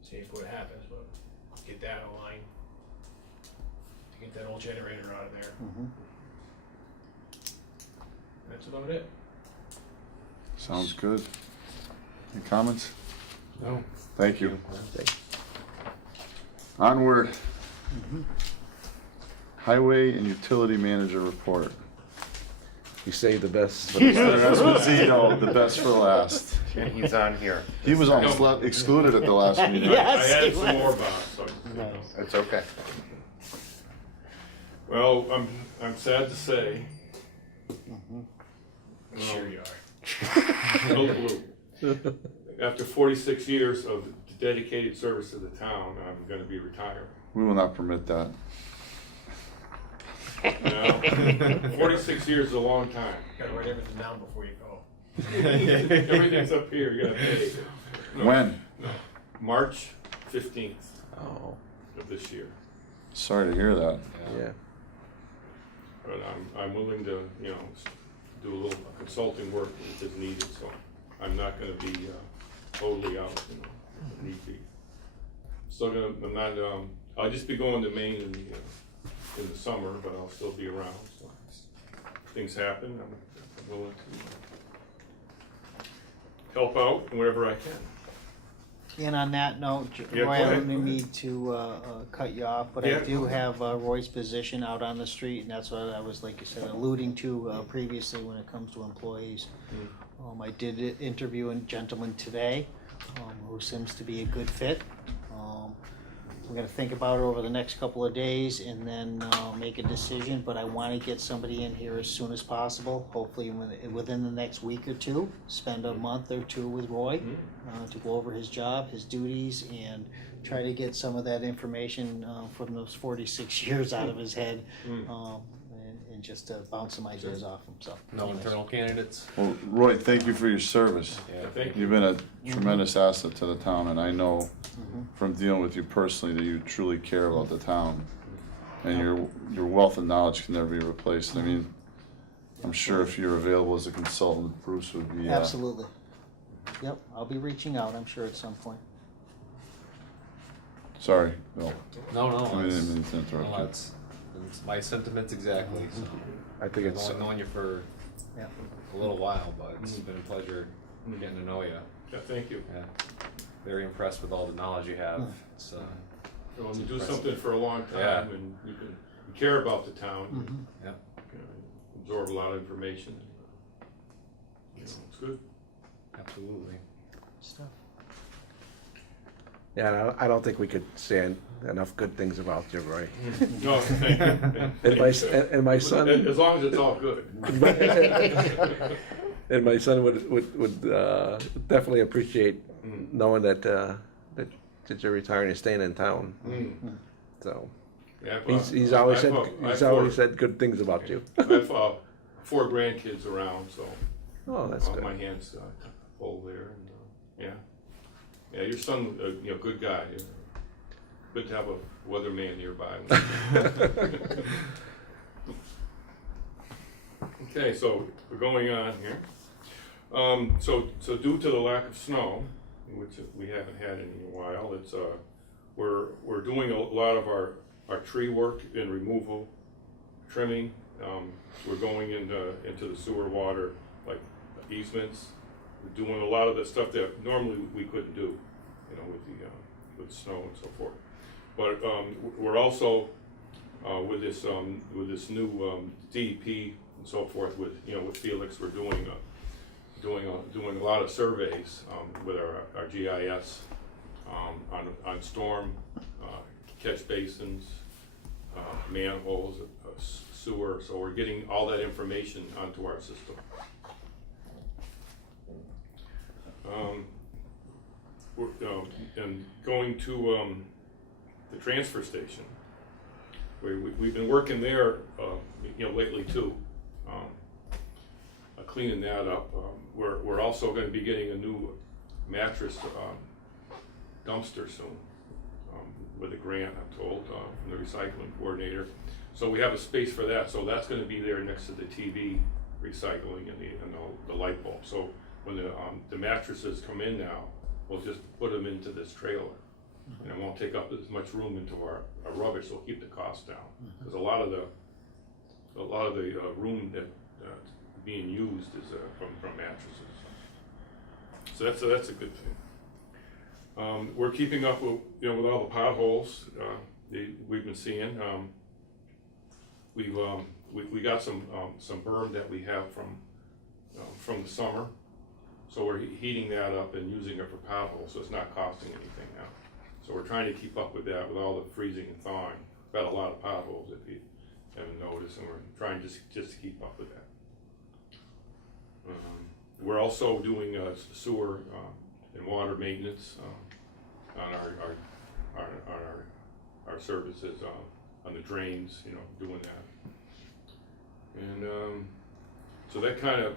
See if what happens, but get that online. To get that old generator out of there. That's about it. Sounds good. Any comments? No. Thank you. Onward. Highway and Utility Manager Report. You say the best. Mr. Esposito, the best for last. He's on here. He was almost excluded at the last meeting. Yes, I had he some was. more, Bob, so. It's okay. Well, I'm sad to say. Sure you are. No blue. After 46 years of dedicated service to the town, I'm gonna be retiring. We will not permit that. Now, 46 years is a long time. Gotta write everything down before you go. Everything's up here, you gotta pay. No, When? March 15th Oh, of this year. Sorry to hear that. yeah. But I'm willing to, do a little consulting work if it's needed, so I'm not gonna be totally out, if need be. Still I'm not, I'll just be going to Maine in the summer, but I'll still be around, so things happen, I'm willing to help out wherever I can. And on that note, Yeah, Roy, go I ahead. don't mean to cut you off, but Yeah, I do go ahead. have Roy's position out on the street, and that's what I was, like you said, alluding to previously when it comes to employees. I did interview a gentleman today who seems to be a good fit. We're gonna think about it over the next couple of days and then make a decision, but I wanna get somebody in here as soon as possible, hopefully within the next week or two. Spend a month or two with Roy to go over his job, his duties, and try to get some of that information from those 46 years out of his head, and just bounce some ideas off him, so. No anyways. internal candidates? Well, Roy, thank you for your service. Yeah. Thank you. You've been a tremendous asset to the town, and I know from dealing with you personally that you truly care about the town. And your wealth of knowledge can never be replaced. I mean, I'm sure if you're available as a consultant, Bruce would be. Absolutely. Yep, I'll be reaching out, I'm sure, at some point. Sorry, Bill. No, I no, didn't mean to interrupt no, you. it's my sentiments exactly, so. I think I've it's, only known you for Yeah. a little while, but it's been a pleasure getting to know you. Yeah, thank you. Yeah, very impressed with all the knowledge you have. It's, Well, when you do something for a long time Yeah. and you care about the town, yeah, absorb a lot of information. It's good. absolutely. Stuff. yeah, I don't think we could say enough good things about you, Roy. No, thank you. And my son, As long as it's all good. and my son would definitely appreciate knowing that you're retiring and staying in town. So Yeah, he's always said good things about you. I have 4 grandkids around, so Oh, that's my good. hands full there. And, yeah, your son, good guy. Good to have a weatherman nearby. Okay, so we're going on here. So due to the lack of snow, which we haven't had in a while, it's we're doing a lot of our tree work and removal, trimming. We're going into the sewer water, like easements. We're doing a lot of the stuff that normally we couldn't do, with snow and so forth. But we're also with this new DEP and so forth with Felix, we're doing a lot of surveys with our GIS on storm catch basins, manholes, sewer, so we're getting all that information onto our system. And going to the transfer station, we've been working there, lately too, cleaning that up. We're also going to be getting a new mattress dumpster soon, with a grant, I'm told, from the recycling coordinator. So we have a space for that. So that's going to be there next to the TV recycling and the light bulb. So when the mattresses come in now, we'll just put them into this trailer, and it won't take up as much room into our rubbish. So we'll keep the cost down, because a lot of the room that being used is from mattresses. So that's a good thing. We're keeping up with all the potholes we've been seeing. We got some berm that we have from the summer, so we're heating that up and using it for potholes, so it's not costing anything now. So we're trying to keep up with that with all the freezing and thawing. We've got a lot of potholes, if you haven't noticed, and we're trying just to keep up with that. We're also doing sewer and water maintenance on our services, on the drains, doing that. And so that kind of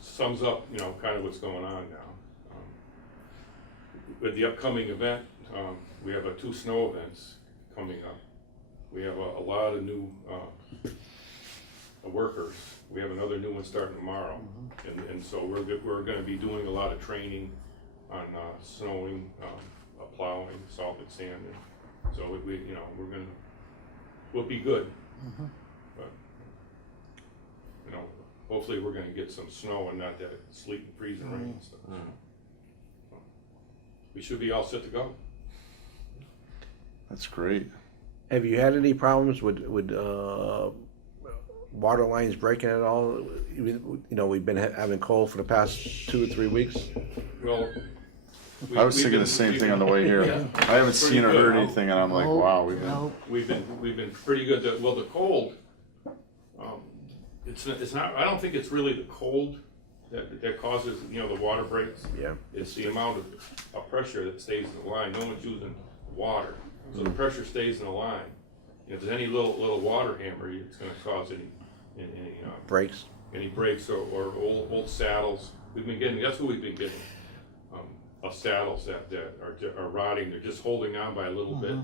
sums up, kind of what's going on now. With the upcoming event, we have 2 snow events coming up. We have a lot of new workers. We have another new one starting tomorrow, and so we're going to be doing a lot of training on snowing, plowing, salt and sand. And so we'll be good. But hopefully we're going to get some snow and not that sleet and freezing rain and stuff. So we should be all set to go. That's great. Have you had any problems with water lines breaking at all? We've been having cold for the past 2 or 3 weeks. Well, I was thinking the same thing on the way here. Yeah. I haven't seen or Pretty good. heard anything, and I'm like, wow, we've been. We've been pretty good. The cold, it's not. I don't think it's really the cold that causes the water breaks. Yeah. It's the amount of pressure that stays in the line. No one's using water, so the pressure stays in the line. If there's any little water hammer, it's going to cause any Breaks. Any breaks or old saddles. That's what we've been getting. Saddles that are rotting. They're just holding on by a little bit.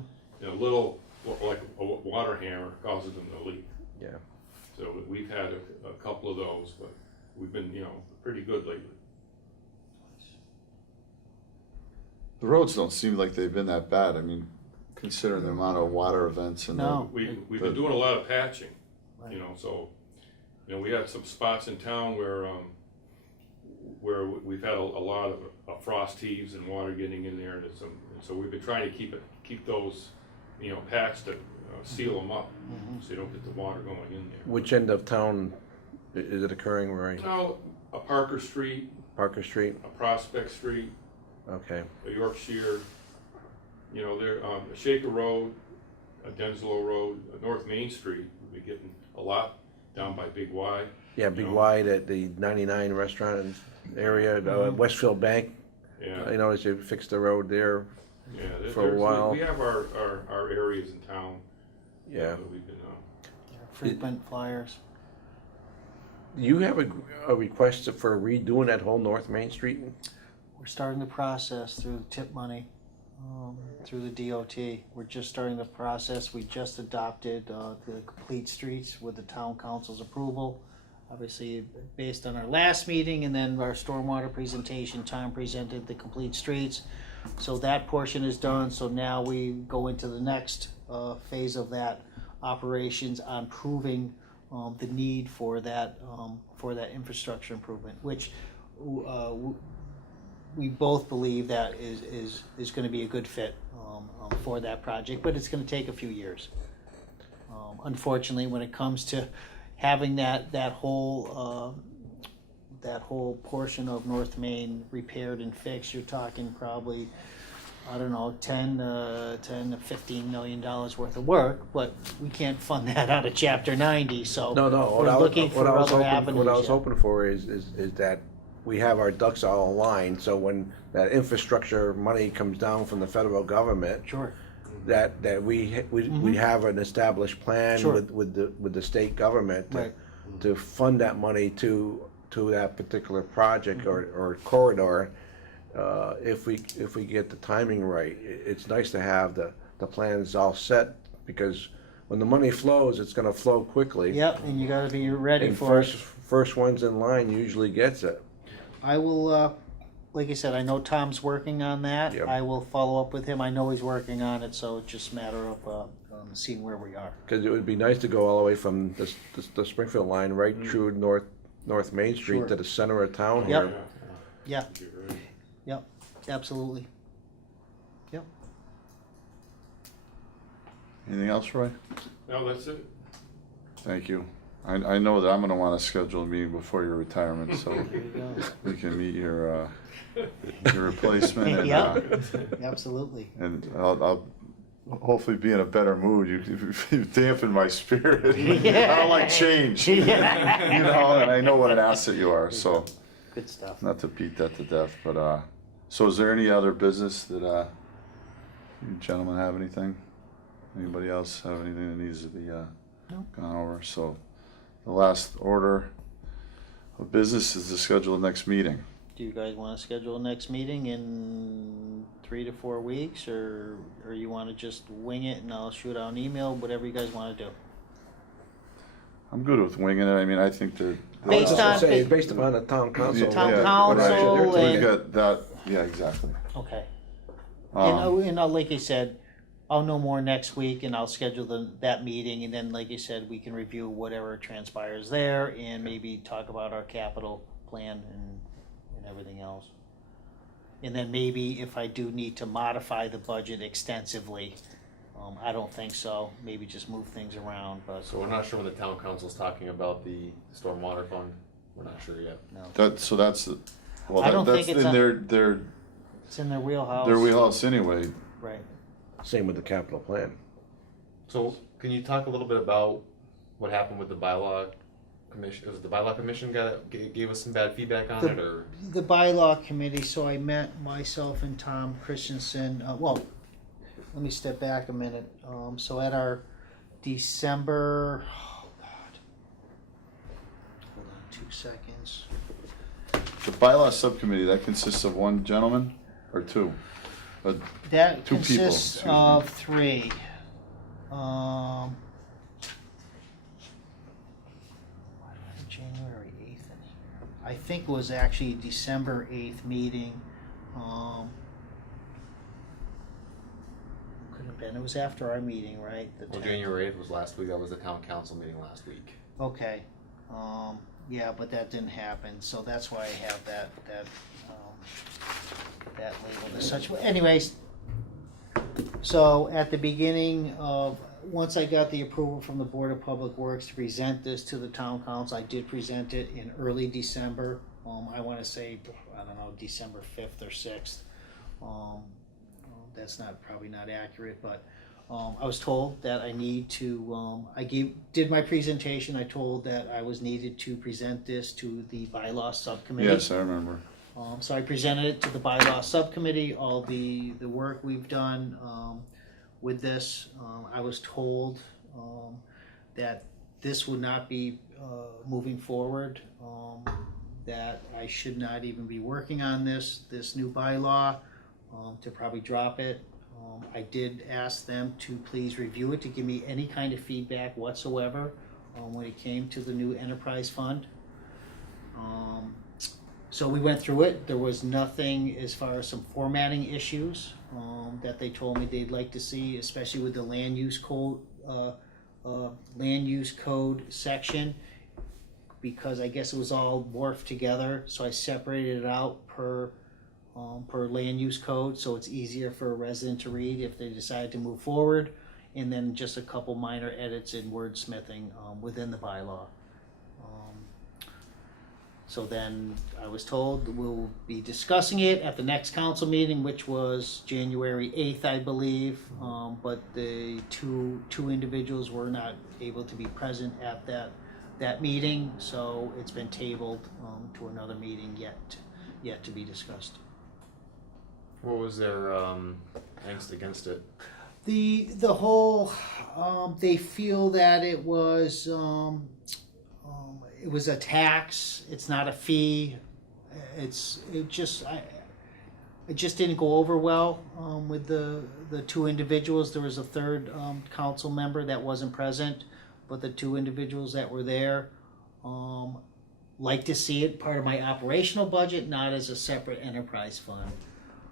A little, like a water hammer, causes them to leak. Yeah. So we've had a couple of those, but we've been pretty good lately. The roads don't seem like they've been that bad. I mean, considering the amount of water events and No. We've been doing a lot of patching. So we had some spots in town where we've had a lot of frost heaves and water getting in there, and so we've been trying to keep those patched to seal them up, so you don't get the water going in there. Which end of town is it occurring, Rory? Now, a Parker Street, Parker Street? a Prospect Street, Okay. a Yorkshire, there, a Shaker Road, a Denslow Road, a North Main Street. We've been getting a lot down by Big Y. Yeah, Big Wide at the 99 restaurant area, Westfield Bank. Yeah. I noticed you fixed the road there. Yeah, For a while. We have our areas in town. Yeah. That we've been, Frequent flyers. You have a request for redoing that whole North Main Street? We're starting the process through TIP money, through the DOT. We're just starting the process. We just adopted the complete streets with the town council's approval. Obviously, based on our last meeting and then our stormwater presentation, Tom presented the complete streets. So that portion is done. So now we go into the next phase of that operations on proving the need for that infrastructure improvement, which we both believe that is going to be a good fit for that project, but it's going to take a few years. Unfortunately, when it comes to having that whole portion of North Main repaired and fixed, you're talking probably I don't know, 10 to 15 million dollars worth of work, but we can't fund that out of chapter 90, so No, no, we're looking for other what avenues. I was yeah. hoping for is that we have our ducks all aligned, so when that infrastructure money comes down from the federal government, Sure. that we have an established plan Sure. with the state government Right. to fund that money to that particular project or corridor. If we get the timing right, it's nice to have the plans all set, because when the money flows, it's gonna flow quickly. Yep, and you gotta be ready And for first ones in line usually gets it. I will, like I said, I know Tom's working on that. Yep. I will follow up with him. I know he's working on it, so it's just a matter of seeing where we are. Because it would be nice to go all the way from the Springfield line right through North Main Street Sure. to the center of town Yep. here. Yeah, That'd be great. absolutely. Anything else, Roy? No, that's it. Thank you. I know that I'm gonna wanna schedule a meeting before your retirement, so There you go. we can meet your replacement and, Yeah. Absolutely. and I'll hopefully be in a better mood. You dampened my spirit. I don't like change. You know, and I know what an asset you are, so Good stuff. not to beat that to death, but, so is there any other business that, you gentlemen have anything? Anybody else have anything that needs to be, gone over? So the last order of business is to schedule the next meeting. Do you guys wanna schedule a next meeting in 3 to 4 weeks, or you wanna just wing it and I'll shoot out an email, whatever you guys wanna do? I'm good with winging it. I mean, I think that. Based I on- was gonna say, based upon the town council. Town Yeah, council right. and- We got that, yeah, exactly. Okay. Um, And like I said, I'll know more next week and I'll schedule that meeting, and then like you said, we can review whatever transpires there and maybe talk about our capital plan and everything else. And then maybe if I do need to modify the budget extensively, I don't think so, maybe just move things around, but. So we're not sure when the town council's talking about the stormwater fund. We're not sure yet. No, so that's, well, I don't that's think it's in on- their it's in their wheelhouse. wheelhouse anyway. Right. Same with the capital plan. So can you talk a little bit about what happened with the bylaw commission? Was it the bylaw commission gave us some bad feedback on it, or? The bylaw committee, so I met myself and Tom Christensen, well, let me step back a minute. So at our December, oh God, hold on 2 seconds. The bylaw subcommittee, that consists of one gentleman or two? That Two people, consists excuse me. of 3. January 8th in here. I think it was actually December 8th meeting. Could have been. It was after our meeting, right? The Well, 10th. January 8th was last week. That was the town council meeting last week. Okay. Yeah, but that didn't happen, so that's why I have that labeled as such. Well, anyways, so at the beginning of, once I got the approval from the Board of Public Works to present this to the town council, I did present it in early December. I wanna say, I don't know, December 5th or 6th. That's probably not accurate, but I was told that I need to, did my presentation, I told that I was needed to present this to the bylaw subcommittee. Yes, I remember. So I presented it to the bylaw subcommittee, all the work we've done with this. I was told that this would not be moving forward, that I should not even be working on this new bylaw, to probably drop it. I did ask them to please review it, to give me any kind of feedback whatsoever when it came to the new enterprise fund. So we went through it. There was nothing as far as some formatting issues that they told me they'd like to see, especially with the land use code section, because I guess it was all morphed together. So I separated it out per land use code, so it's easier for a resident to read if they decide to move forward, and then just a couple minor edits in wordsmithing within the bylaw. So then I was told that we'll be discussing it at the next council meeting, which was January 8th, I believe. But the two individuals were not able to be present at that meeting, so it's been tabled to another meeting yet to be discussed. What was their angst against it? The whole they feel that it was a tax. It's not a fee. It just didn't go over well with the two individuals. There was a third council member that wasn't present, but the two individuals that were there like to see it part of my operational budget, not as a separate enterprise fund.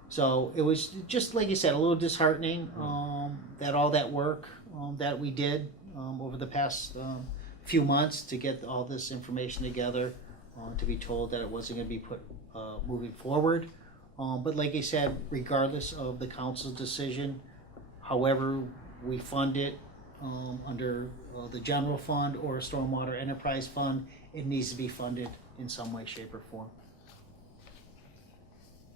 So it was just, like you said, a little disheartening that all that work that we did over the past few months to get all this information together, to be told that it wasn't going to be put moving forward. But like I said, regardless of the council's decision, however we fund it under the general fund or a stormwater enterprise fund, it needs to be funded in some way, shape, or form.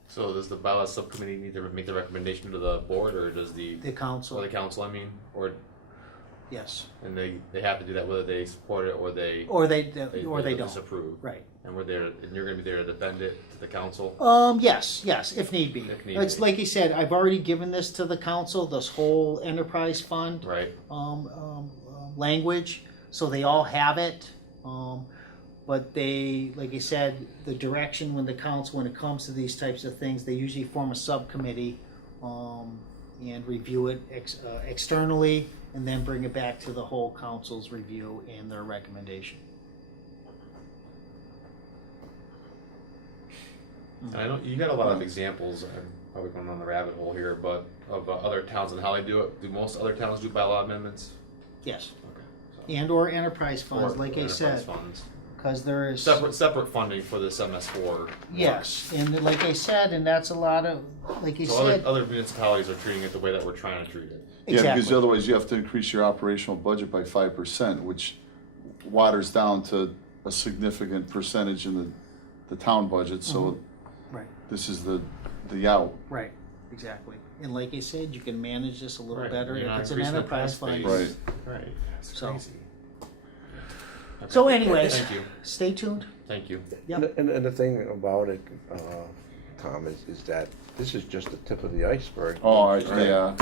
So does the bylaw subcommittee need to make the recommendation to the board, or does the council. or the council? I mean, or Yes. and they have to do that whether they support it or they They don't. disapprove. Right. And we're there, and you're going to be there to defend it to the council. Yes, if need be. If need It's be. like you said, I've already given this to the council, this whole enterprise fund. Right. Language, so they all have it. But they, like you said, the direction when it comes to these types of things, they usually form a subcommittee and review it externally, and then bring it back to the whole council's review and their recommendation. And I know you got a lot of examples. I'm probably going on the rabbit hole here, but of other towns and how they do it. Do most other towns do bylaw amendments? Yes, Okay. So, and/or enterprise funds, or like I enterprise said, funds. because there is Separate funding for this MS4. Yes, and like I said, and that's a lot of, like you So said, other municipalities are treating it the way that we're trying to treat it. Yeah, because exactly. otherwise you have to increase your operational budget by 5%, which waters down to a significant percentage in the town budget, so Right, this is the out. right, exactly. And like I said, you can manage this a little Right, better you're if not it's an increasing the enterprise tax fund. base. Right. Right. That's So- crazy. Okay. So anyways, Thank you. stay tuned. Thank you. Yep. And the thing about it, Tom, is that this is just the tip of the iceberg. Oh, Right? yeah.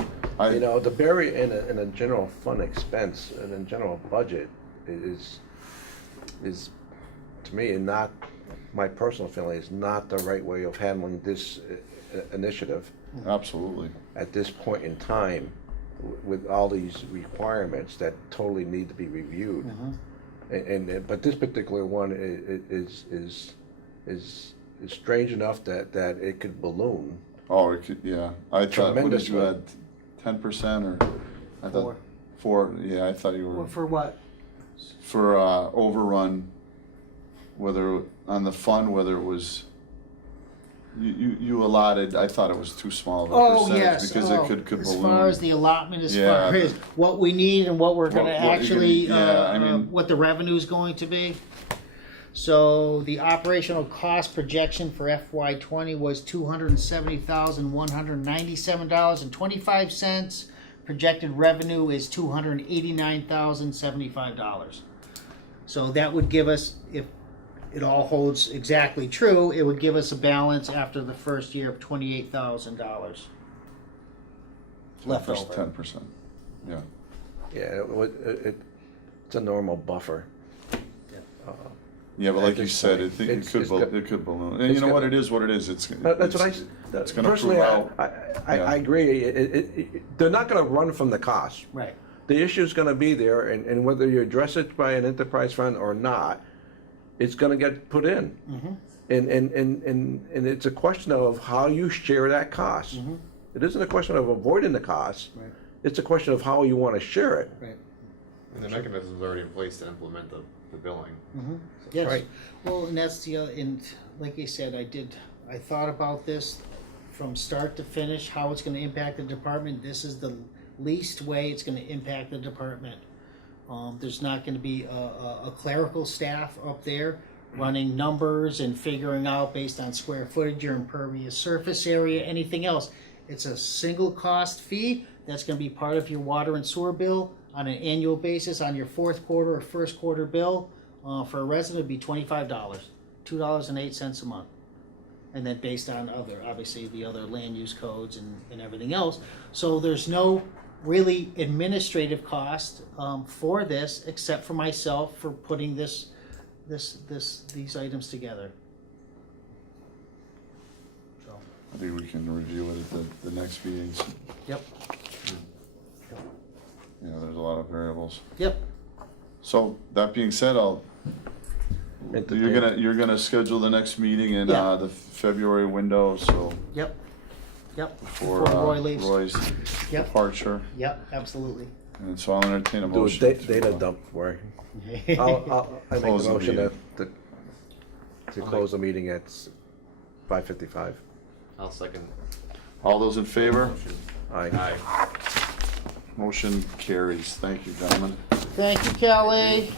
You know, the bury in a general fund expense and a general budget is to me, and not my personal feeling, is not the right way of handling this initiative Absolutely. at this point in time with all these requirements that totally need to be reviewed. But this particular one is strange enough that it could balloon. Oh, it could, yeah. I thought, what did you Tremendously. add, 10% or? I thought 4. 4, yeah, I thought you were, For what? for overrun, whether, on the fund, whether it was, you allotted, I thought it was too small of a Oh, percentage yes. because it could As balloon. far as the allotment, as Yeah. far as what we need and what we're gonna What you're actually, gonna- yeah, I mean- what the revenue's going to be. So the operational cost projection for FY 20 was $270,197.25. Projected revenue is $289,075. So that would give us, if it all holds exactly true, it would give us a balance after the first year of $28,000 left over. 10%, yeah. Yeah, it's a normal buffer. Yeah, but At like you this said, point, it it's could got- balloon. And you it's know got- what, it is what it is. It's That's what it's gonna personally, prove out. I Yeah. agree. They're not gonna run from the cost. Right. The issue's gonna be there, and whether you address it by an enterprise fund or not, it's gonna get put in. And it's a question of how you share that cost. It isn't a question of avoiding the cost. Right. It's a question of how you wanna share it. Right. And the mechanism's already in place to implement the billing. Yes. Right. Well, and that's the other, and like I said, I thought about this from start to finish, how it's gonna impact the department. This is the least way it's gonna impact the department. There's not gonna be a clerical staff up there. running numbers and figuring out based on square footage, your impervious surface area, anything else. It's a single cost fee that's gonna be part of your water and sewer bill on an annual basis on your fourth quarter or first quarter bill. For a resident, it'd be $25, $2.08 a month. And then based on other, obviously the other land use codes and everything else. So there's no really administrative cost for this, except for myself for putting these items together. So, I think we can review it at the next meetings. yep, You know, there's a lot of variables. yep, So that being said, you're gonna schedule the next meeting in Yeah. the February window, so yep, before Before Roy leaves. Roy's Yep. departure. yep, absolutely. And so I'll entertain a Do a motion. data dump for it. I make Close the the motion meeting. to close the meeting at 5:55. I'll second. All those in favor? Aye. Aye. Motion carries. Thank you, gentlemen. Thank you, Kelly.